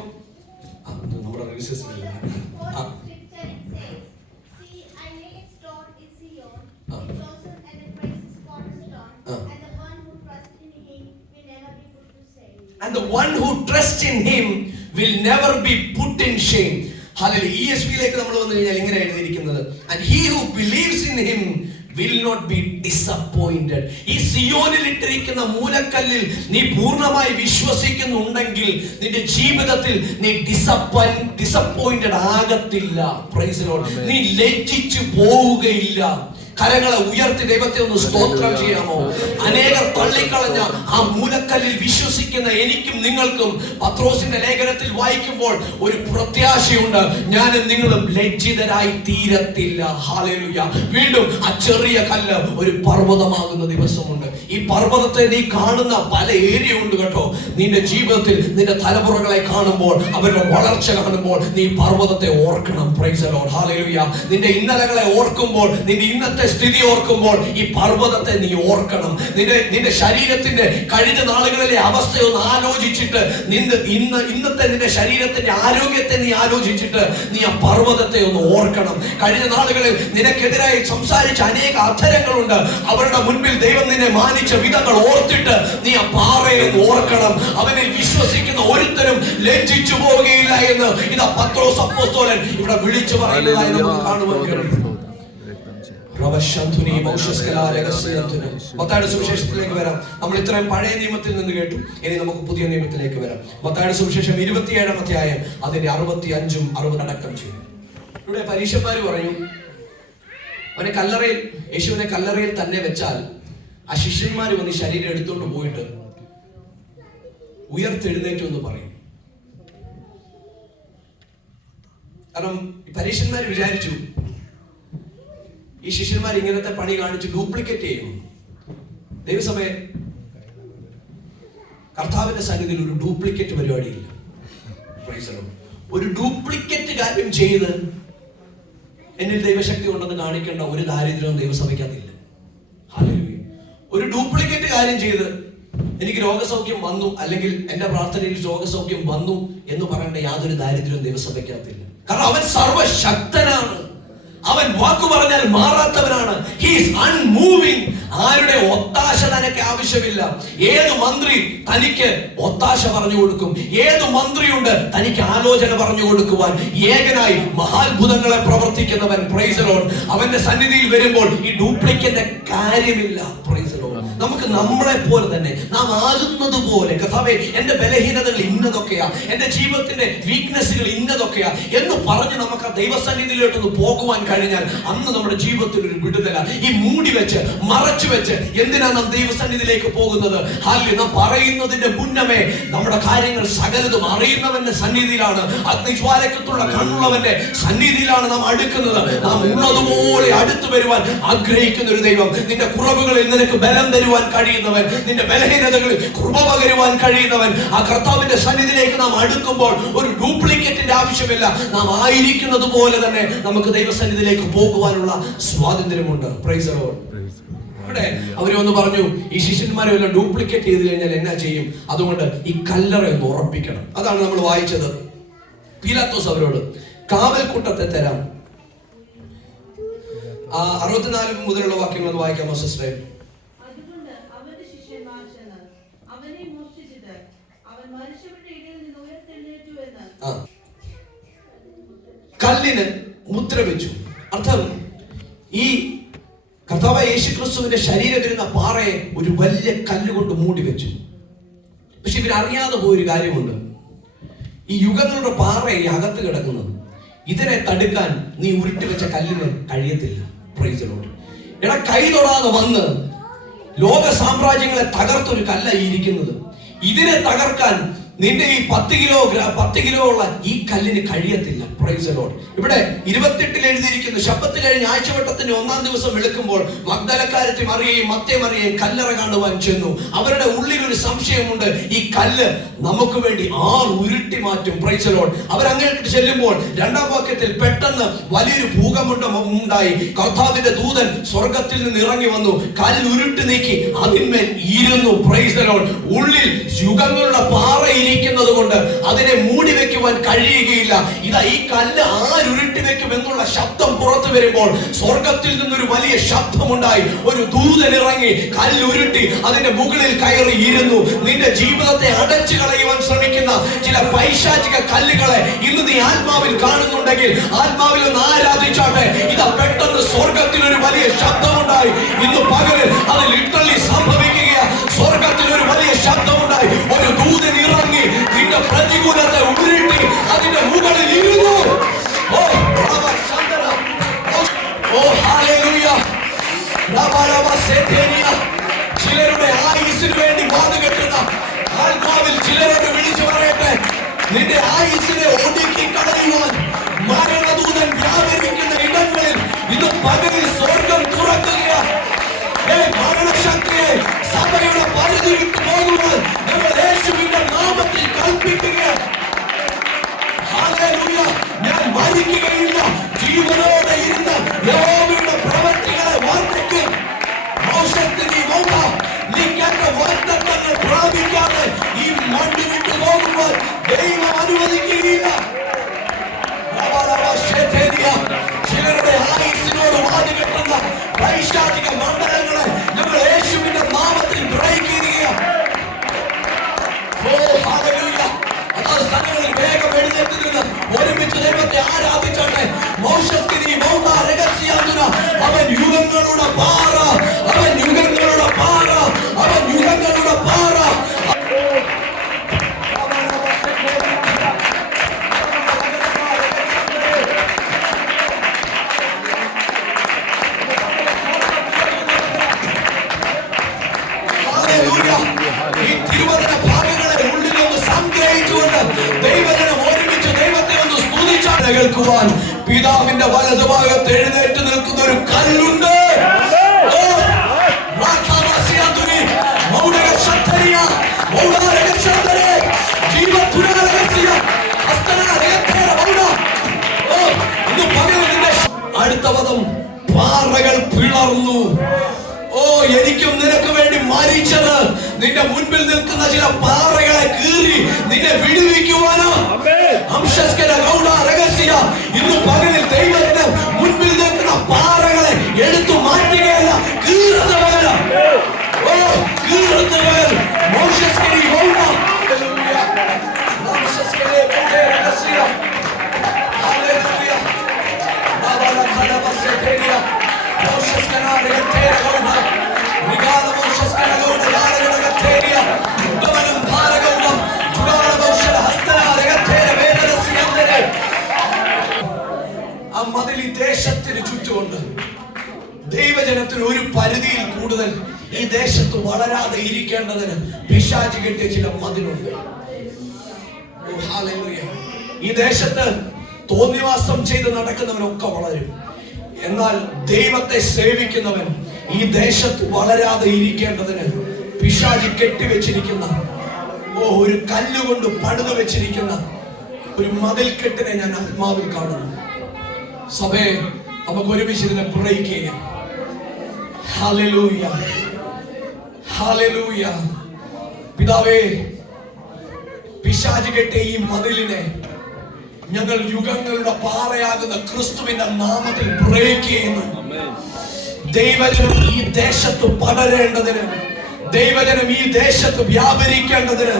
നമ്മുടെ And the one who trusts in him will never be put in shame. Hallelujah. ESV-യിലേക്ക് നമ്മൾ വന്നു കഴിഞ്ഞാൽ ഇങ്ങനെ എഴുതിയിരിക്കുന്നത്, and he who believes in him will not be disappointed. ഈ സിയോനിൽ ഇട്ടിരിക്കുന്ന മൂലക്കല്ലിൽ നീ പൂർണ്ണമായി വിശ്വസിക്കുന്നുണ്ടെങ്കിൽ നിന്റെ ജീവിതത്തിൽ നീ ഡിസപ്പോയിന്റഡ് ആകത്തില്ല. Praise the Lord. നീ ലജ്ജിച്ചു പോവുകയില്ല. കരങ്ങളെ ഉയർത്തി ദൈവത്തെ ഒന്ന് സ്തോത്രം ചെയ്യാമോ? അനേകർ തള്ളിക്കളഞ്ഞ ആ മൂലക്കല്ലിൽ വിശ്വസിക്കുന്ന എനിക്കും നിങ്ങൾക്കും പത്രോസിന്റെ ലേഖനത്തിൽ വായിക്കുമ്പോൾ ഒരു പ്രത്യാശയുണ്ട്. ഞാനും നിങ്ങളും ലജ്ജിതരായി തീരത്തില്ല. ഹല്ലേലൂയ. വീണ്ടും ആ ചെറിയ കല്ല് ഒരു പർവ്വതമാകുന്ന ദിവസമുണ്ട്. ഈ പർവ്വതത്തെ നീ കാണുന്ന പല ഏരിയ ഉണ്ട് കേട്ടോ. നിന്റെ ജീവിതത്തിൽ നിന്റെ തലമുറകളെ കാണുമ്പോൾ, അവരുടെ വളർച്ച കാണുമ്പോൾ നീ പർവ്വതത്തെ ഓർക്കണം. Price the Lord. ഹല്ലേലൂയ. നിന്റെ ഇന്നലകളെ ഓർക്കുമ്പോൾ, നിന്റെ ഇന്നത്തെ സ്ഥിതി ഓർക്കുമ്പോൾ ഈ പർവ്വതത്തെ നീ ഓർക്കണം. നിന്റെ ശരീരത്തിന്റെ കഴിഞ്ഞ നാളുകളിലെ അവസ്ഥയൊന്ന് ആലോചിച്ചിട്ട്, ഇന്നത്തെ നിന്റെ ശരീരത്തിന്റെ ആരോഗ്യത്തെ നീ ആലോചിച്ചിട്ട് നീ ആ പർവ്വതത്തെ ഒന്ന് ഓർക്കണം. കഴിഞ്ഞ നാളുകളിൽ നിനക്കെതിരായി സംസാരിച്ച അനേക അധരങ്ങളുണ്ട്. അവരുടെ മുൻപിൽ ദൈവം നിന്നെ മാനിച്ച വിധങ്ങൾ ഓർത്തിട്ട് നീ ആ പാറയെ ഓർക്കണം. അവനിൽ വിശ്വസിക്കുന്ന ഒരുത്തരും ലജ്ജിച്ചു പോവുകയില്ല എന്ന് ഇതാ പത്രോസ് അപ്പോസ്തലൻ ഇവിടെ വിളിച്ചു പറയുന്നതായി നമുക്ക് കാണുവാൻ കഴിയും. മത്തായിയുടെ സുവിശേഷത്തിലേക്ക് വരാം. നമ്മൾ ഇത്രയും പഴയ നിയമത്തിൽ നിന്ന് കേട്ടു. ഇനി നമുക്ക് പുതിയ നിയമത്തിലേക്ക് വരാം. മത്തായിയുടെ സുവിശേഷം 27-ാം അധ്യായം അതിന്റെ 65ഉം 60 അടക്കം ചെയ്യും. ഇവിടെ പരീശന്മാര് പറഞ്ഞു, അവനെ കല്ലറയിൽ, യേശുവിനെ കല്ലറയിൽ തന്നെ വെച്ചാൽ ആ ശിഷ്യന്മാര് വന്ന് ശരീരം എടുത്തോണ്ട് പോയിട്ട് ഉയർത്തെഴുന്നേറ്റു എന്ന് പറയും. കാരണം പരീശന്മാര് വിചാരിച്ചു ഈ ശിഷ്യന്മാർ ഇങ്ങനത്തെ പണി കാണിച്ച് ഡ്യൂപ്ലിക്കേറ്റ് ചെയ്യും. ദൈവസഭയെ കർത്താവിന്റെ സന്നിധിയിൽ ഒരു ഡ്യൂപ്ലിക്കേറ്റ് പരിപാടിയില്ല. ഒരു ഡ്യൂപ്ലിക്കേറ്റ് കാര്യം ചെയ്ത് എന്നിൽ ദൈവശക്തി ഉണ്ടെന്ന് കാണിക്കേണ്ട ഒരു ദാരിദ്ര്യവും ദൈവസഭയ്ക്കതില്ല. ഒരു ഡ്യൂപ്ലിക്കേറ്റ് കാര്യം ചെയ്ത് എനിക്ക് രോഗസൗഖ്യം വന്നു, അല്ലെങ്കിൽ എന്റെ പ്രാർത്ഥനയിൽ രോഗസൗഖ്യം വന്നു എന്ന് പറയേണ്ട യാതൊരു ദാരിദ്ര്യവും ദൈവസഭയ്ക്കകത്തില്ല. കാരണം അവൻ സർവശക്തനാണ്. അവൻ വാക്കു പറഞ്ഞാൽ മാറാത്തവനാണ്. He is unmoving. ആരുടെ ഒത്താശ തനിക്ക് ആവശ്യമില്ല. ഏത് മന്ത്രി തനിക്ക് ഒത്താശ പറഞ്ഞു കൊടുക്കും? ഏത് മന്ത്രിയുണ്ട് തനിക്ക് ആലോചന പറഞ്ഞു കൊടുക്കുവാൻ? ഏകനായി മഹാത്ഭുതങ്ങളെ പ്രവർത്തിക്കുന്നവൻ. Praise the Lord. അവന്റെ സന്നിധിയിൽ വരുമ്പോൾ ഈ ഡ്യൂപ്ലിക്കേറ്റ് കാര്യമില്ല. Praise the Lord. നമുക്ക് നമ്മളെ പോലെ തന്നെ നാം ആകുന്നത് പോലെ, കർത്താവേ എന്റെ ബലഹീനതകൾ ഇന്നതൊക്കെയാ, എന്റെ ജീവിതത്തിന്റെ വീക്ക്നെസ്സുകൾ ഇന്നതൊക്കെയാ എന്ന് പറഞ്ഞ് നമുക്ക് ആ ദൈവസന്നിധിയിലോട്ടൊന്ന് പോകുവാൻ കഴിയും. കഴിഞ്ഞാൽ അന്ന് നമ്മുടെ ജീവിതത്തിൽ ഒരു വിടുതല. ഈ മൂടി വെച്ച് മറച്ചു വെച്ച് എന്തിനാ നാം ദൈവസന്നിധിയിലേക്ക് പോകുന്നത്? ഹാലി, നാം പറയുന്നതിന്റെ മുന്നമേ നമ്മുടെ കാര്യങ്ങൾ സകലതും അറിയുന്നവന്റെ സന്നിധിയിലാണ്, അഗ്നിജ്വാലക്കത്തുള്ള കണ്ണുള്ളവന്റെ സന്നിധിയിലാണ് നാം അടുക്കുന്നത്. നാം ഉള്ളതുപോലെ അടുത്തു വരുവാൻ ആഗ്രഹിക്കുന്ന ഒരു ദൈവം, നിന്റെ കുറവുകളിൽ നിനക്ക് ബലം തരുവാൻ കഴിയുന്നവൻ, നിന്റെ ബലഹീനതകളിൽ കൃപ പകരുവാൻ കഴിയുന്നവൻ. ആ കർത്താവിന്റെ സന്നിധിയിലേക്ക് നാം അടുക്കുമ്പോൾ ഒരു ഡ്യൂപ്ലിക്കേറ്റിന്റെ ആവശ്യമില്ല. നാം ആയിരിക്കുന്നത് പോലെ തന്നെ നമുക്ക് ദൈവസന്നിധിയിലേക്ക് പോകുവാനുള്ള സ്വാതന്ത്ര്യമുണ്ട്. Price the Lord. ഇവിടെ അവരൊന്ന് പറഞ്ഞു, ഈ ശിഷ്യന്മാരെ എല്ലാം ഡ്യൂപ്ലിക്കേറ്റ് ചെയ്ത് കഴിഞ്ഞാൽ എന്നാ ചെയ്യും? അതുകൊണ്ട് ഈ കല്ലറ ഒന്ന് ഉറപ്പിക്കണം. അതാണ് നമ്മൾ വായിച്ചത്. പീലാത്തോസ് അവരോട് കാവൽക്കൂട്ടത്തെ തരാം. 64 മുതലുള്ള വാക്യങ്ങൾ ഒന്ന് വായിക്കാമോ സിസ്റ്റർ? കല്ലിന് മുദ്ര വെച്ചു. അർത്ഥം, ഈ കർത്താവായ യേശുക്രിസ്തുവിന്റെ ശരീരം വരുന്ന പാറയെ ഒരു വലിയ കല്ലുകൊണ്ട് മൂടി വെച്ചു. പക്ഷെ ഇവരറിയാതെ പോയൊരു കാര്യമുണ്ട്. ഈ യുഗങ്ങളുടെ പാറ ഈ അകത്ത് കിടക്കുന്നത്, ഇതിനെ തടുക്കാൻ നീ ഉരുട്ടി വെച്ച കല്ലിന് കഴിയത്തില്ല. Price the Lord. എടാ, കൈ തൊടാതെ വന്ന് ലോക സാമ്രാജ്യങ്ങളെ തകർത്തൊരു കല്ലായി ഇരിക്കുന്നത്. ഇതിനെ തകർക്കാൻ നിന്റെ ഈ 10 കിലോ ഉള്ള ഈ കല്ലിന് കഴിയത്തില്ല. Price the Lord. ഇവിടെ 28 എഴുതിയിരിക്കുന്നു, ശബ്ബത്ത് കഴിഞ്ഞ് ആഴ്ചവട്ടത്തിന്റെ 1-ാം ദിവസം വെളുക്കുമ്പോൾ മഗ്ദലക്കാരത്തി മറിയയും മത്തേ മറിയയും കല്ലറ കാണുവാൻ ചെന്നു. അവരുടെ ഉള്ളിൽ ഒരു സംശയമുണ്ട്, ഈ കല്ല് നമുക്ക് വേണ്ടി ആർ ഉരുട്ടി മാറ്റും. Praise the Lord. അവരങ്ങോട്ട് ചെല്ലുമ്പോൾ 2-ാം വാക്യത്തിൽ പെട്ടെന്ന് വലിയൊരു ഭൂകമ്പം ഉണ്ടായി. കർത്താവിന്റെ ദൂതൻ സ്വർഗത്തിൽ നിന്ന് ഇറങ്ങി വന്നു, കല്ല് ഉരുട്ടി നീക്കി അതിന്മേൽ ഇരുന്നു. Price the Lord. ഉള്ളിൽ യുഗങ്ങളുടെ പാറ ഇരിക്കുന്നത് കൊണ്ട് അതിനെ മൂടി വെക്കുവാൻ കഴിയുകയില്ല. ഇതാ, ഈ കല്ല് ആരുരുട്ടി വെക്കും എന്നുള്ള ശബ്ദം പുറത്തു വരുമ്പോൾ സ്വർഗത്തിൽ നിന്നൊരു വലിയ ശബ്ദമുണ്ടായി. ഒരു ദൂതൻ ഇറങ്ങി കല്ലുരുട്ടി അതിന്റെ മുകളിൽ കയറി ഇരുന്നു. നിന്റെ ജീവിതത്തെ അടച്ചു കളയുവാൻ ശ്രമിക്കുന്ന ചില പൈശാചിക കല്ലുകളെ ഇന്ന് നീ ആത്മാവിൽ കാണുന്നുണ്ടെങ്കിൽ ആത്മാവിൽ ഒന്ന് ആരാധിച്ചാട്ടെ. ഇതാ, പെട്ടെന്ന് സ്വർഗത്തിൽ ഒരു വലിയ ശബ്ദമുണ്ടായി. ഇന്ന് പകലിൽ അത് ലിറ്ററലി സംഭവിക്കുക. സ്വർഗത്തിൽ ഒരു വലിയ ശബ്ദമുണ്ടായി. ഒരു ദൂതൻ ഇറങ്ങി നിന്റെ പ്രതികൂലത്തെ ഉരുട്ടി അതിന്റെ മുകളിൽ ഇരുന്നു. ചിലരുടെ ആയുസിന് വേണ്ടി വാതുകെട്ടുന്ന ആത്മാവിൽ ചിലരോട് വിളിച്ചു പറയട്ടെ, നിന്റെ ആയുസിനെ ഒടുക്കി കളയുവാൻ മരണദൂതൻ വ്യാപരിക്കുന്ന ഇടങ്ങളിൽ ഇന്ന് പകലിൽ സ്വർഗം തുറക്കുകയാണ്. മരണശക്തിയെ സഭയുടെ പരിധി വിട്ടു പോകുവാൻ ഞങ്ങൾ യേശുവിന്റെ നാമത്തിൽ കൽപ്പിക്കുകയാണ്. ഹല്ലേലൂയ. ഞാൻ മരിക്കുകയില്ല, ജീവനോടെ ഇരുന്ന് യഹോവയുടെ പ്രവൃത്തികളെ വർണ്ണിക്കും. നീ കേട്ട വാഗ്ദത്തങ്ങൾ പ്രാപിക്കാതെ ഈ മണ്ണ് വിട്ടു പോകുവാൻ ദൈവം അനുവദിക്കുകയില്ല. ചിലരുടെ ആയുസിനോട് വാദികെട്ടുന്ന പൈശാചിക മണ്ഡലങ്ങളെ ഞങ്ങൾ യേശുവിന്റെ നാമത്തിൽ ബ്രേക്ക് ചെയ്യുകയാണ്. സ്ഥലങ്ങളിൽ വേഗം എഴുന്നേറ്റ് നിന്ന് ഒരുമിച്ച് ദൈവത്തെ ആരാധിച്ചോട്ടെ. അവൻ യുഗങ്ങളുടെ പാറ, അവൻ യുഗങ്ങളുടെ പാറ, അവൻ യുഗങ്ങളുടെ പാറ. ഈ തിരുവചന ഭാഗങ്ങളെ ഉള്ളിലൊന്ന് സംഗ്രഹിച്ചുകൊണ്ട് ദൈവജനം ഒരുമിച്ച് ദൈവത്തെ ഒന്ന് സ്തുതിച്ചാൽ കേൾക്കുവാൻ പിതാവിന്റെ വലതുഭാഗത്ത് എഴുന്നേറ്റ് നിൽക്കുന്ന ഒരു കല്ലുണ്ട്. അടുത്ത പദം, പാറകൾ പിളർന്നു. എനിക്കും നിനക്ക് വേണ്ടി മരിച്ചത് നിന്റെ മുൻപിൽ നിൽക്കുന്ന ചില പാറകളെ കീറി നിന്നെ വിടുവിക്കുവാനോ. ഇന്ന് പകലിൽ ദൈവത്തിന് മുൻപിൽ നിൽക്കുന്ന പാറകളെ എടുത്തു മാറ്റുകയല്ല, കീറുന്ന പകരം കീറുന്ന പകരം ആ മതിൽ ദേശത്തിന് ചുറ്റുമുണ്ട്. ദൈവജനത്തിന് ഒരു പരിധിയിൽ കൂടുതൽ ഈ ദേശത്ത് വളരാതെ ഇരിക്കേണ്ടതിന് പിശാച് കെട്ടിയ ചില മതിലുണ്ട്. ഈ ദേശത്ത് തോന്നിവാസം ചെയ്ത് നടക്കുന്നവനൊക്കെ വളരും. എന്നാൽ ദൈവത്തെ സേവിക്കുന്നവൻ ഈ ദേശത്ത് വളരാതെ ഇരിക്കേണ്ടതിന് പിശാച് കെട്ടിവെച്ചിരിക്കുന്ന ഒരു കല്ലുകൊണ്ട് പണിതു വെച്ചിരിക്കുന്ന ഒരു മതിൽക്കെട്ടിനെ ഞാൻ ആത്മാവിൽ കാണുന്നു. സഭയെ നമുക്ക് ഒരുമിച്ച് ഇതിനെ ബ്രേക്ക് ചെയ്യാം. Hallelujah, hallelujah. പിതാവേ, പിശാച് കെട്ടിയ ഈ മതിലിനെ ഞങ്ങൾ യുഗങ്ങളുടെ പാറയാകുന്ന ക്രിസ്തുവിന്റെ നാമത്തിൽ ബ്രേക്ക് ചെയ്യുന്നു. ദൈവജനം ഈ ദേശത്ത് പടരേണ്ടതിന്, ദൈവജനം ഈ ദേശത്ത് വ്യാപരിക്കേണ്ടതിന്,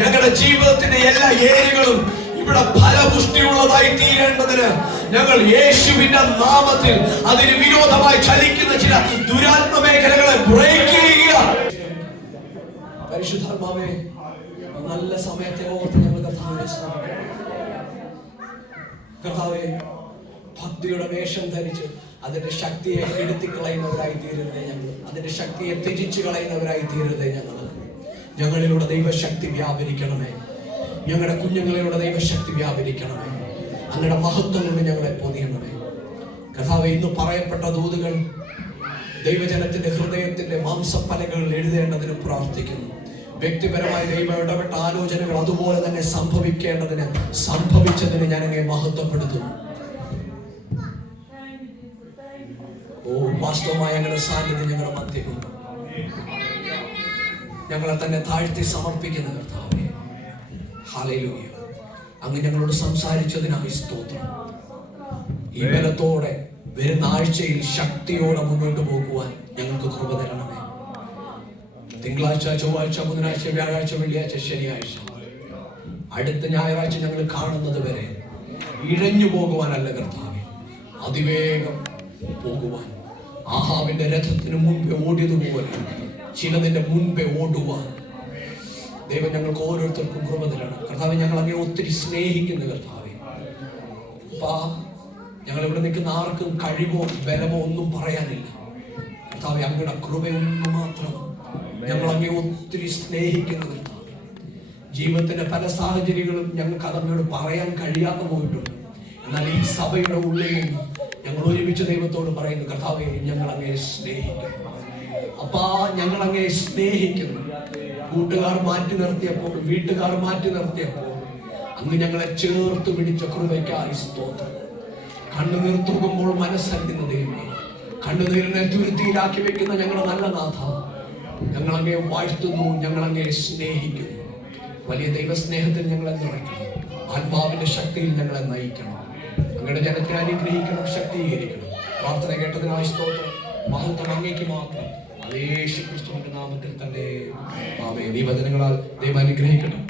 ഞങ്ങളുടെ ജീവിതത്തിന്റെ എല്ലാ ഏരിയകളും ഇവിടെ ഫലപുഷ്ടിയുള്ളതായി തീരേണ്ടതിന് ഞങ്ങൾ യേശുവിന്റെ നാമത്തിൽ അതിന് വിരോധമായി ചലിക്കുന്ന ചില ദുരാത്മ മേഖലകളെ ബ്രേക്ക് ചെയ്യുക. പരിശുദ്ധാത്മാവേ, നല്ല സമയത്തെ ഓർത്ത് ഞങ്ങൾ കർത്താവേ, ഭക്തിയുടെ വേഷം ധരിച്ച് അതിന്റെ ശക്തിയെ എടുത്തിക്കളയുന്നവരായി തീരരുതേ ഞങ്ങൾ. അതിന്റെ ശക്തിയെ ത്യജിച്ചു കളയുന്നവരായി തീരരുതേ ഞങ്ങൾ. ഞങ്ങളിലൂടെ ദൈവശക്തി വ്യാപരിക്കണമേ. ഞങ്ങളുടെ കുഞ്ഞുങ്ങളിലൂടെ ദൈവശക്തി വ്യാപരിക്കണമേ. അങ്ങയുടെ മഹത്വം കൊണ്ട് ഞങ്ങളെ പൊതിയണമേ. കർത്താവേ, ഇന്ന് പറയപ്പെട്ട ദൂതുകൾ ദൈവജനത്തിന്റെ ഹൃദയത്തിന്റെ മാംസപ്പലകളിൽ എഴുതേണ്ടതിന് പ്രാർത്ഥിക്കുന്നു. വ്യക്തിപരമായി ദൈവം ഇടപെട്ട ആലോചനകൾ അതുപോലെ തന്നെ സംഭവിക്കേണ്ടതിന്, സംഭവിച്ചതിന് ഞാൻ അങ്ങയെ മഹത്വപ്പെടുത്തുന്നു. വാസ്തവമായ ഞങ്ങളുടെ സാന്നിധ്യം ഞങ്ങളുടെ മധ്യമുണ്ട്. ഞങ്ങളെ തന്നെ താഴ്ത്തി സമർപ്പിക്കുന്ന കർത്താവേ, ഹല്ലേലൂയ. അങ്ങ് ഞങ്ങളോട് സംസാരിച്ചതിനായി സ്തോത്രം. ഈ ബലത്തോടെ വരുന്ന ആഴ്ചയിൽ ശക്തിയോടെ മുന്നോട്ട് പോകുവാൻ ഞങ്ങൾക്ക് കൃപ തരണമേ. തിങ്കളാഴ്ച, ചൊവ്വാഴ്ച, ബുധനാഴ്ച, വ്യാഴാഴ്ച, വെള്ളിയാഴ്ച, ശനിയാഴ്ച, അടുത്ത ഞായറാഴ്ച ഞങ്ങൾ കാണുന്നത് വരെ ഇഴഞ്ഞു പോകുവാനല്ല കർത്താവേ, അതിവേഗം പോകുവാൻ, ആഹാബിന്റെ രഥത്തിന് മുൻപേ ഓടിയതുപോലെ ചിലതിന്റെ മുൻപേ ഓടുവാൻ ദൈവം ഞങ്ങൾക്ക് ഓരോരുത്തർക്കും കൃപ തരണം. കർത്താവേ, ഞങ്ങൾ അങ്ങനെ ഒത്തിരി സ്നേഹിക്കുന്ന കർത്താവേ, ഞങ്ങൾ ഇവിടെ നിൽക്കുന്ന ആർക്കും കഴിവോ ബലമോ ഒന്നും പറയാനില്ല കർത്താവേ. അങ്ങയുടെ കൃപയൊന്നു മാത്രം ഞങ്ങൾ അങ്ങേ ഒത്തിരി സ്നേഹിക്കുന്ന കർത്താവേ. ജീവിതത്തിന്റെ പല സാഹചര്യങ്ങളും ഞങ്ങൾക്ക് അതങ്ങോട് പറയാൻ കഴിയാതെ പോയിട്ടുണ്ട്. എന്നാൽ ഈ സഭയുടെ ഉള്ളിൽ നിന്ന് ഞങ്ങൾ ഒരുമിച്ച് ദൈവത്തോട് പറയുന്നു, കർത്താവേ, ഞങ്ങൾ അങ്ങേ സ്നേഹിക്കുന്നു. അപ്പാ, ഞങ്ങൾ അങ്ങേ സ്നേഹിക്കുന്നു. കൂട്ടുകാർ മാറ്റി നിർത്തിയപ്പോൾ, വീട്ടുകാർ മാറ്റി നിർത്തിയപ്പോൾ അങ്ങ് ഞങ്ങളെ ചേർത്ത് പിടിച്ച കൃപയ്ക്കായി സ്തോത്രം. കണ്ണുനീർ തൂകുമ്പോൾ മനസ്സറിയുന്ന ദൈവമേ, കണ്ണുനീരിനെ തുരുത്തിയിലാക്കി വെക്കുന്ന ഞങ്ങളുടെ നല്ല നാഥ, ഞങ്ങൾ അങ്ങേ വാഴ്ത്തുന്നു, ഞങ്ങൾ അങ്ങേ സ്നേഹിക്കുന്നു. വലിയ ദൈവസ്നേഹത്തിൽ ഞങ്ങളെ നിറയ്ക്കണം. ആത്മാവിന്റെ ശക്തിയിൽ ഞങ്ങളെ നയിക്കണം. അങ്ങയുടെ ജനത്തെ അനുഗ്രഹിക്കണം, ശക്തീകരിക്കണം. പ്രാർത്ഥന കേട്ടതിനായി സ്തോത്രം. മഹത്വം അങ്ങേക്ക് മാത്രം. യേശു ക്രിസ്തുവിന്റെ നാമത്തിൽ തന്നെ ആമേൻ. ഈ വചനങ്ങളാൽ ദൈവം അനുഗ്രഹിക്കണം.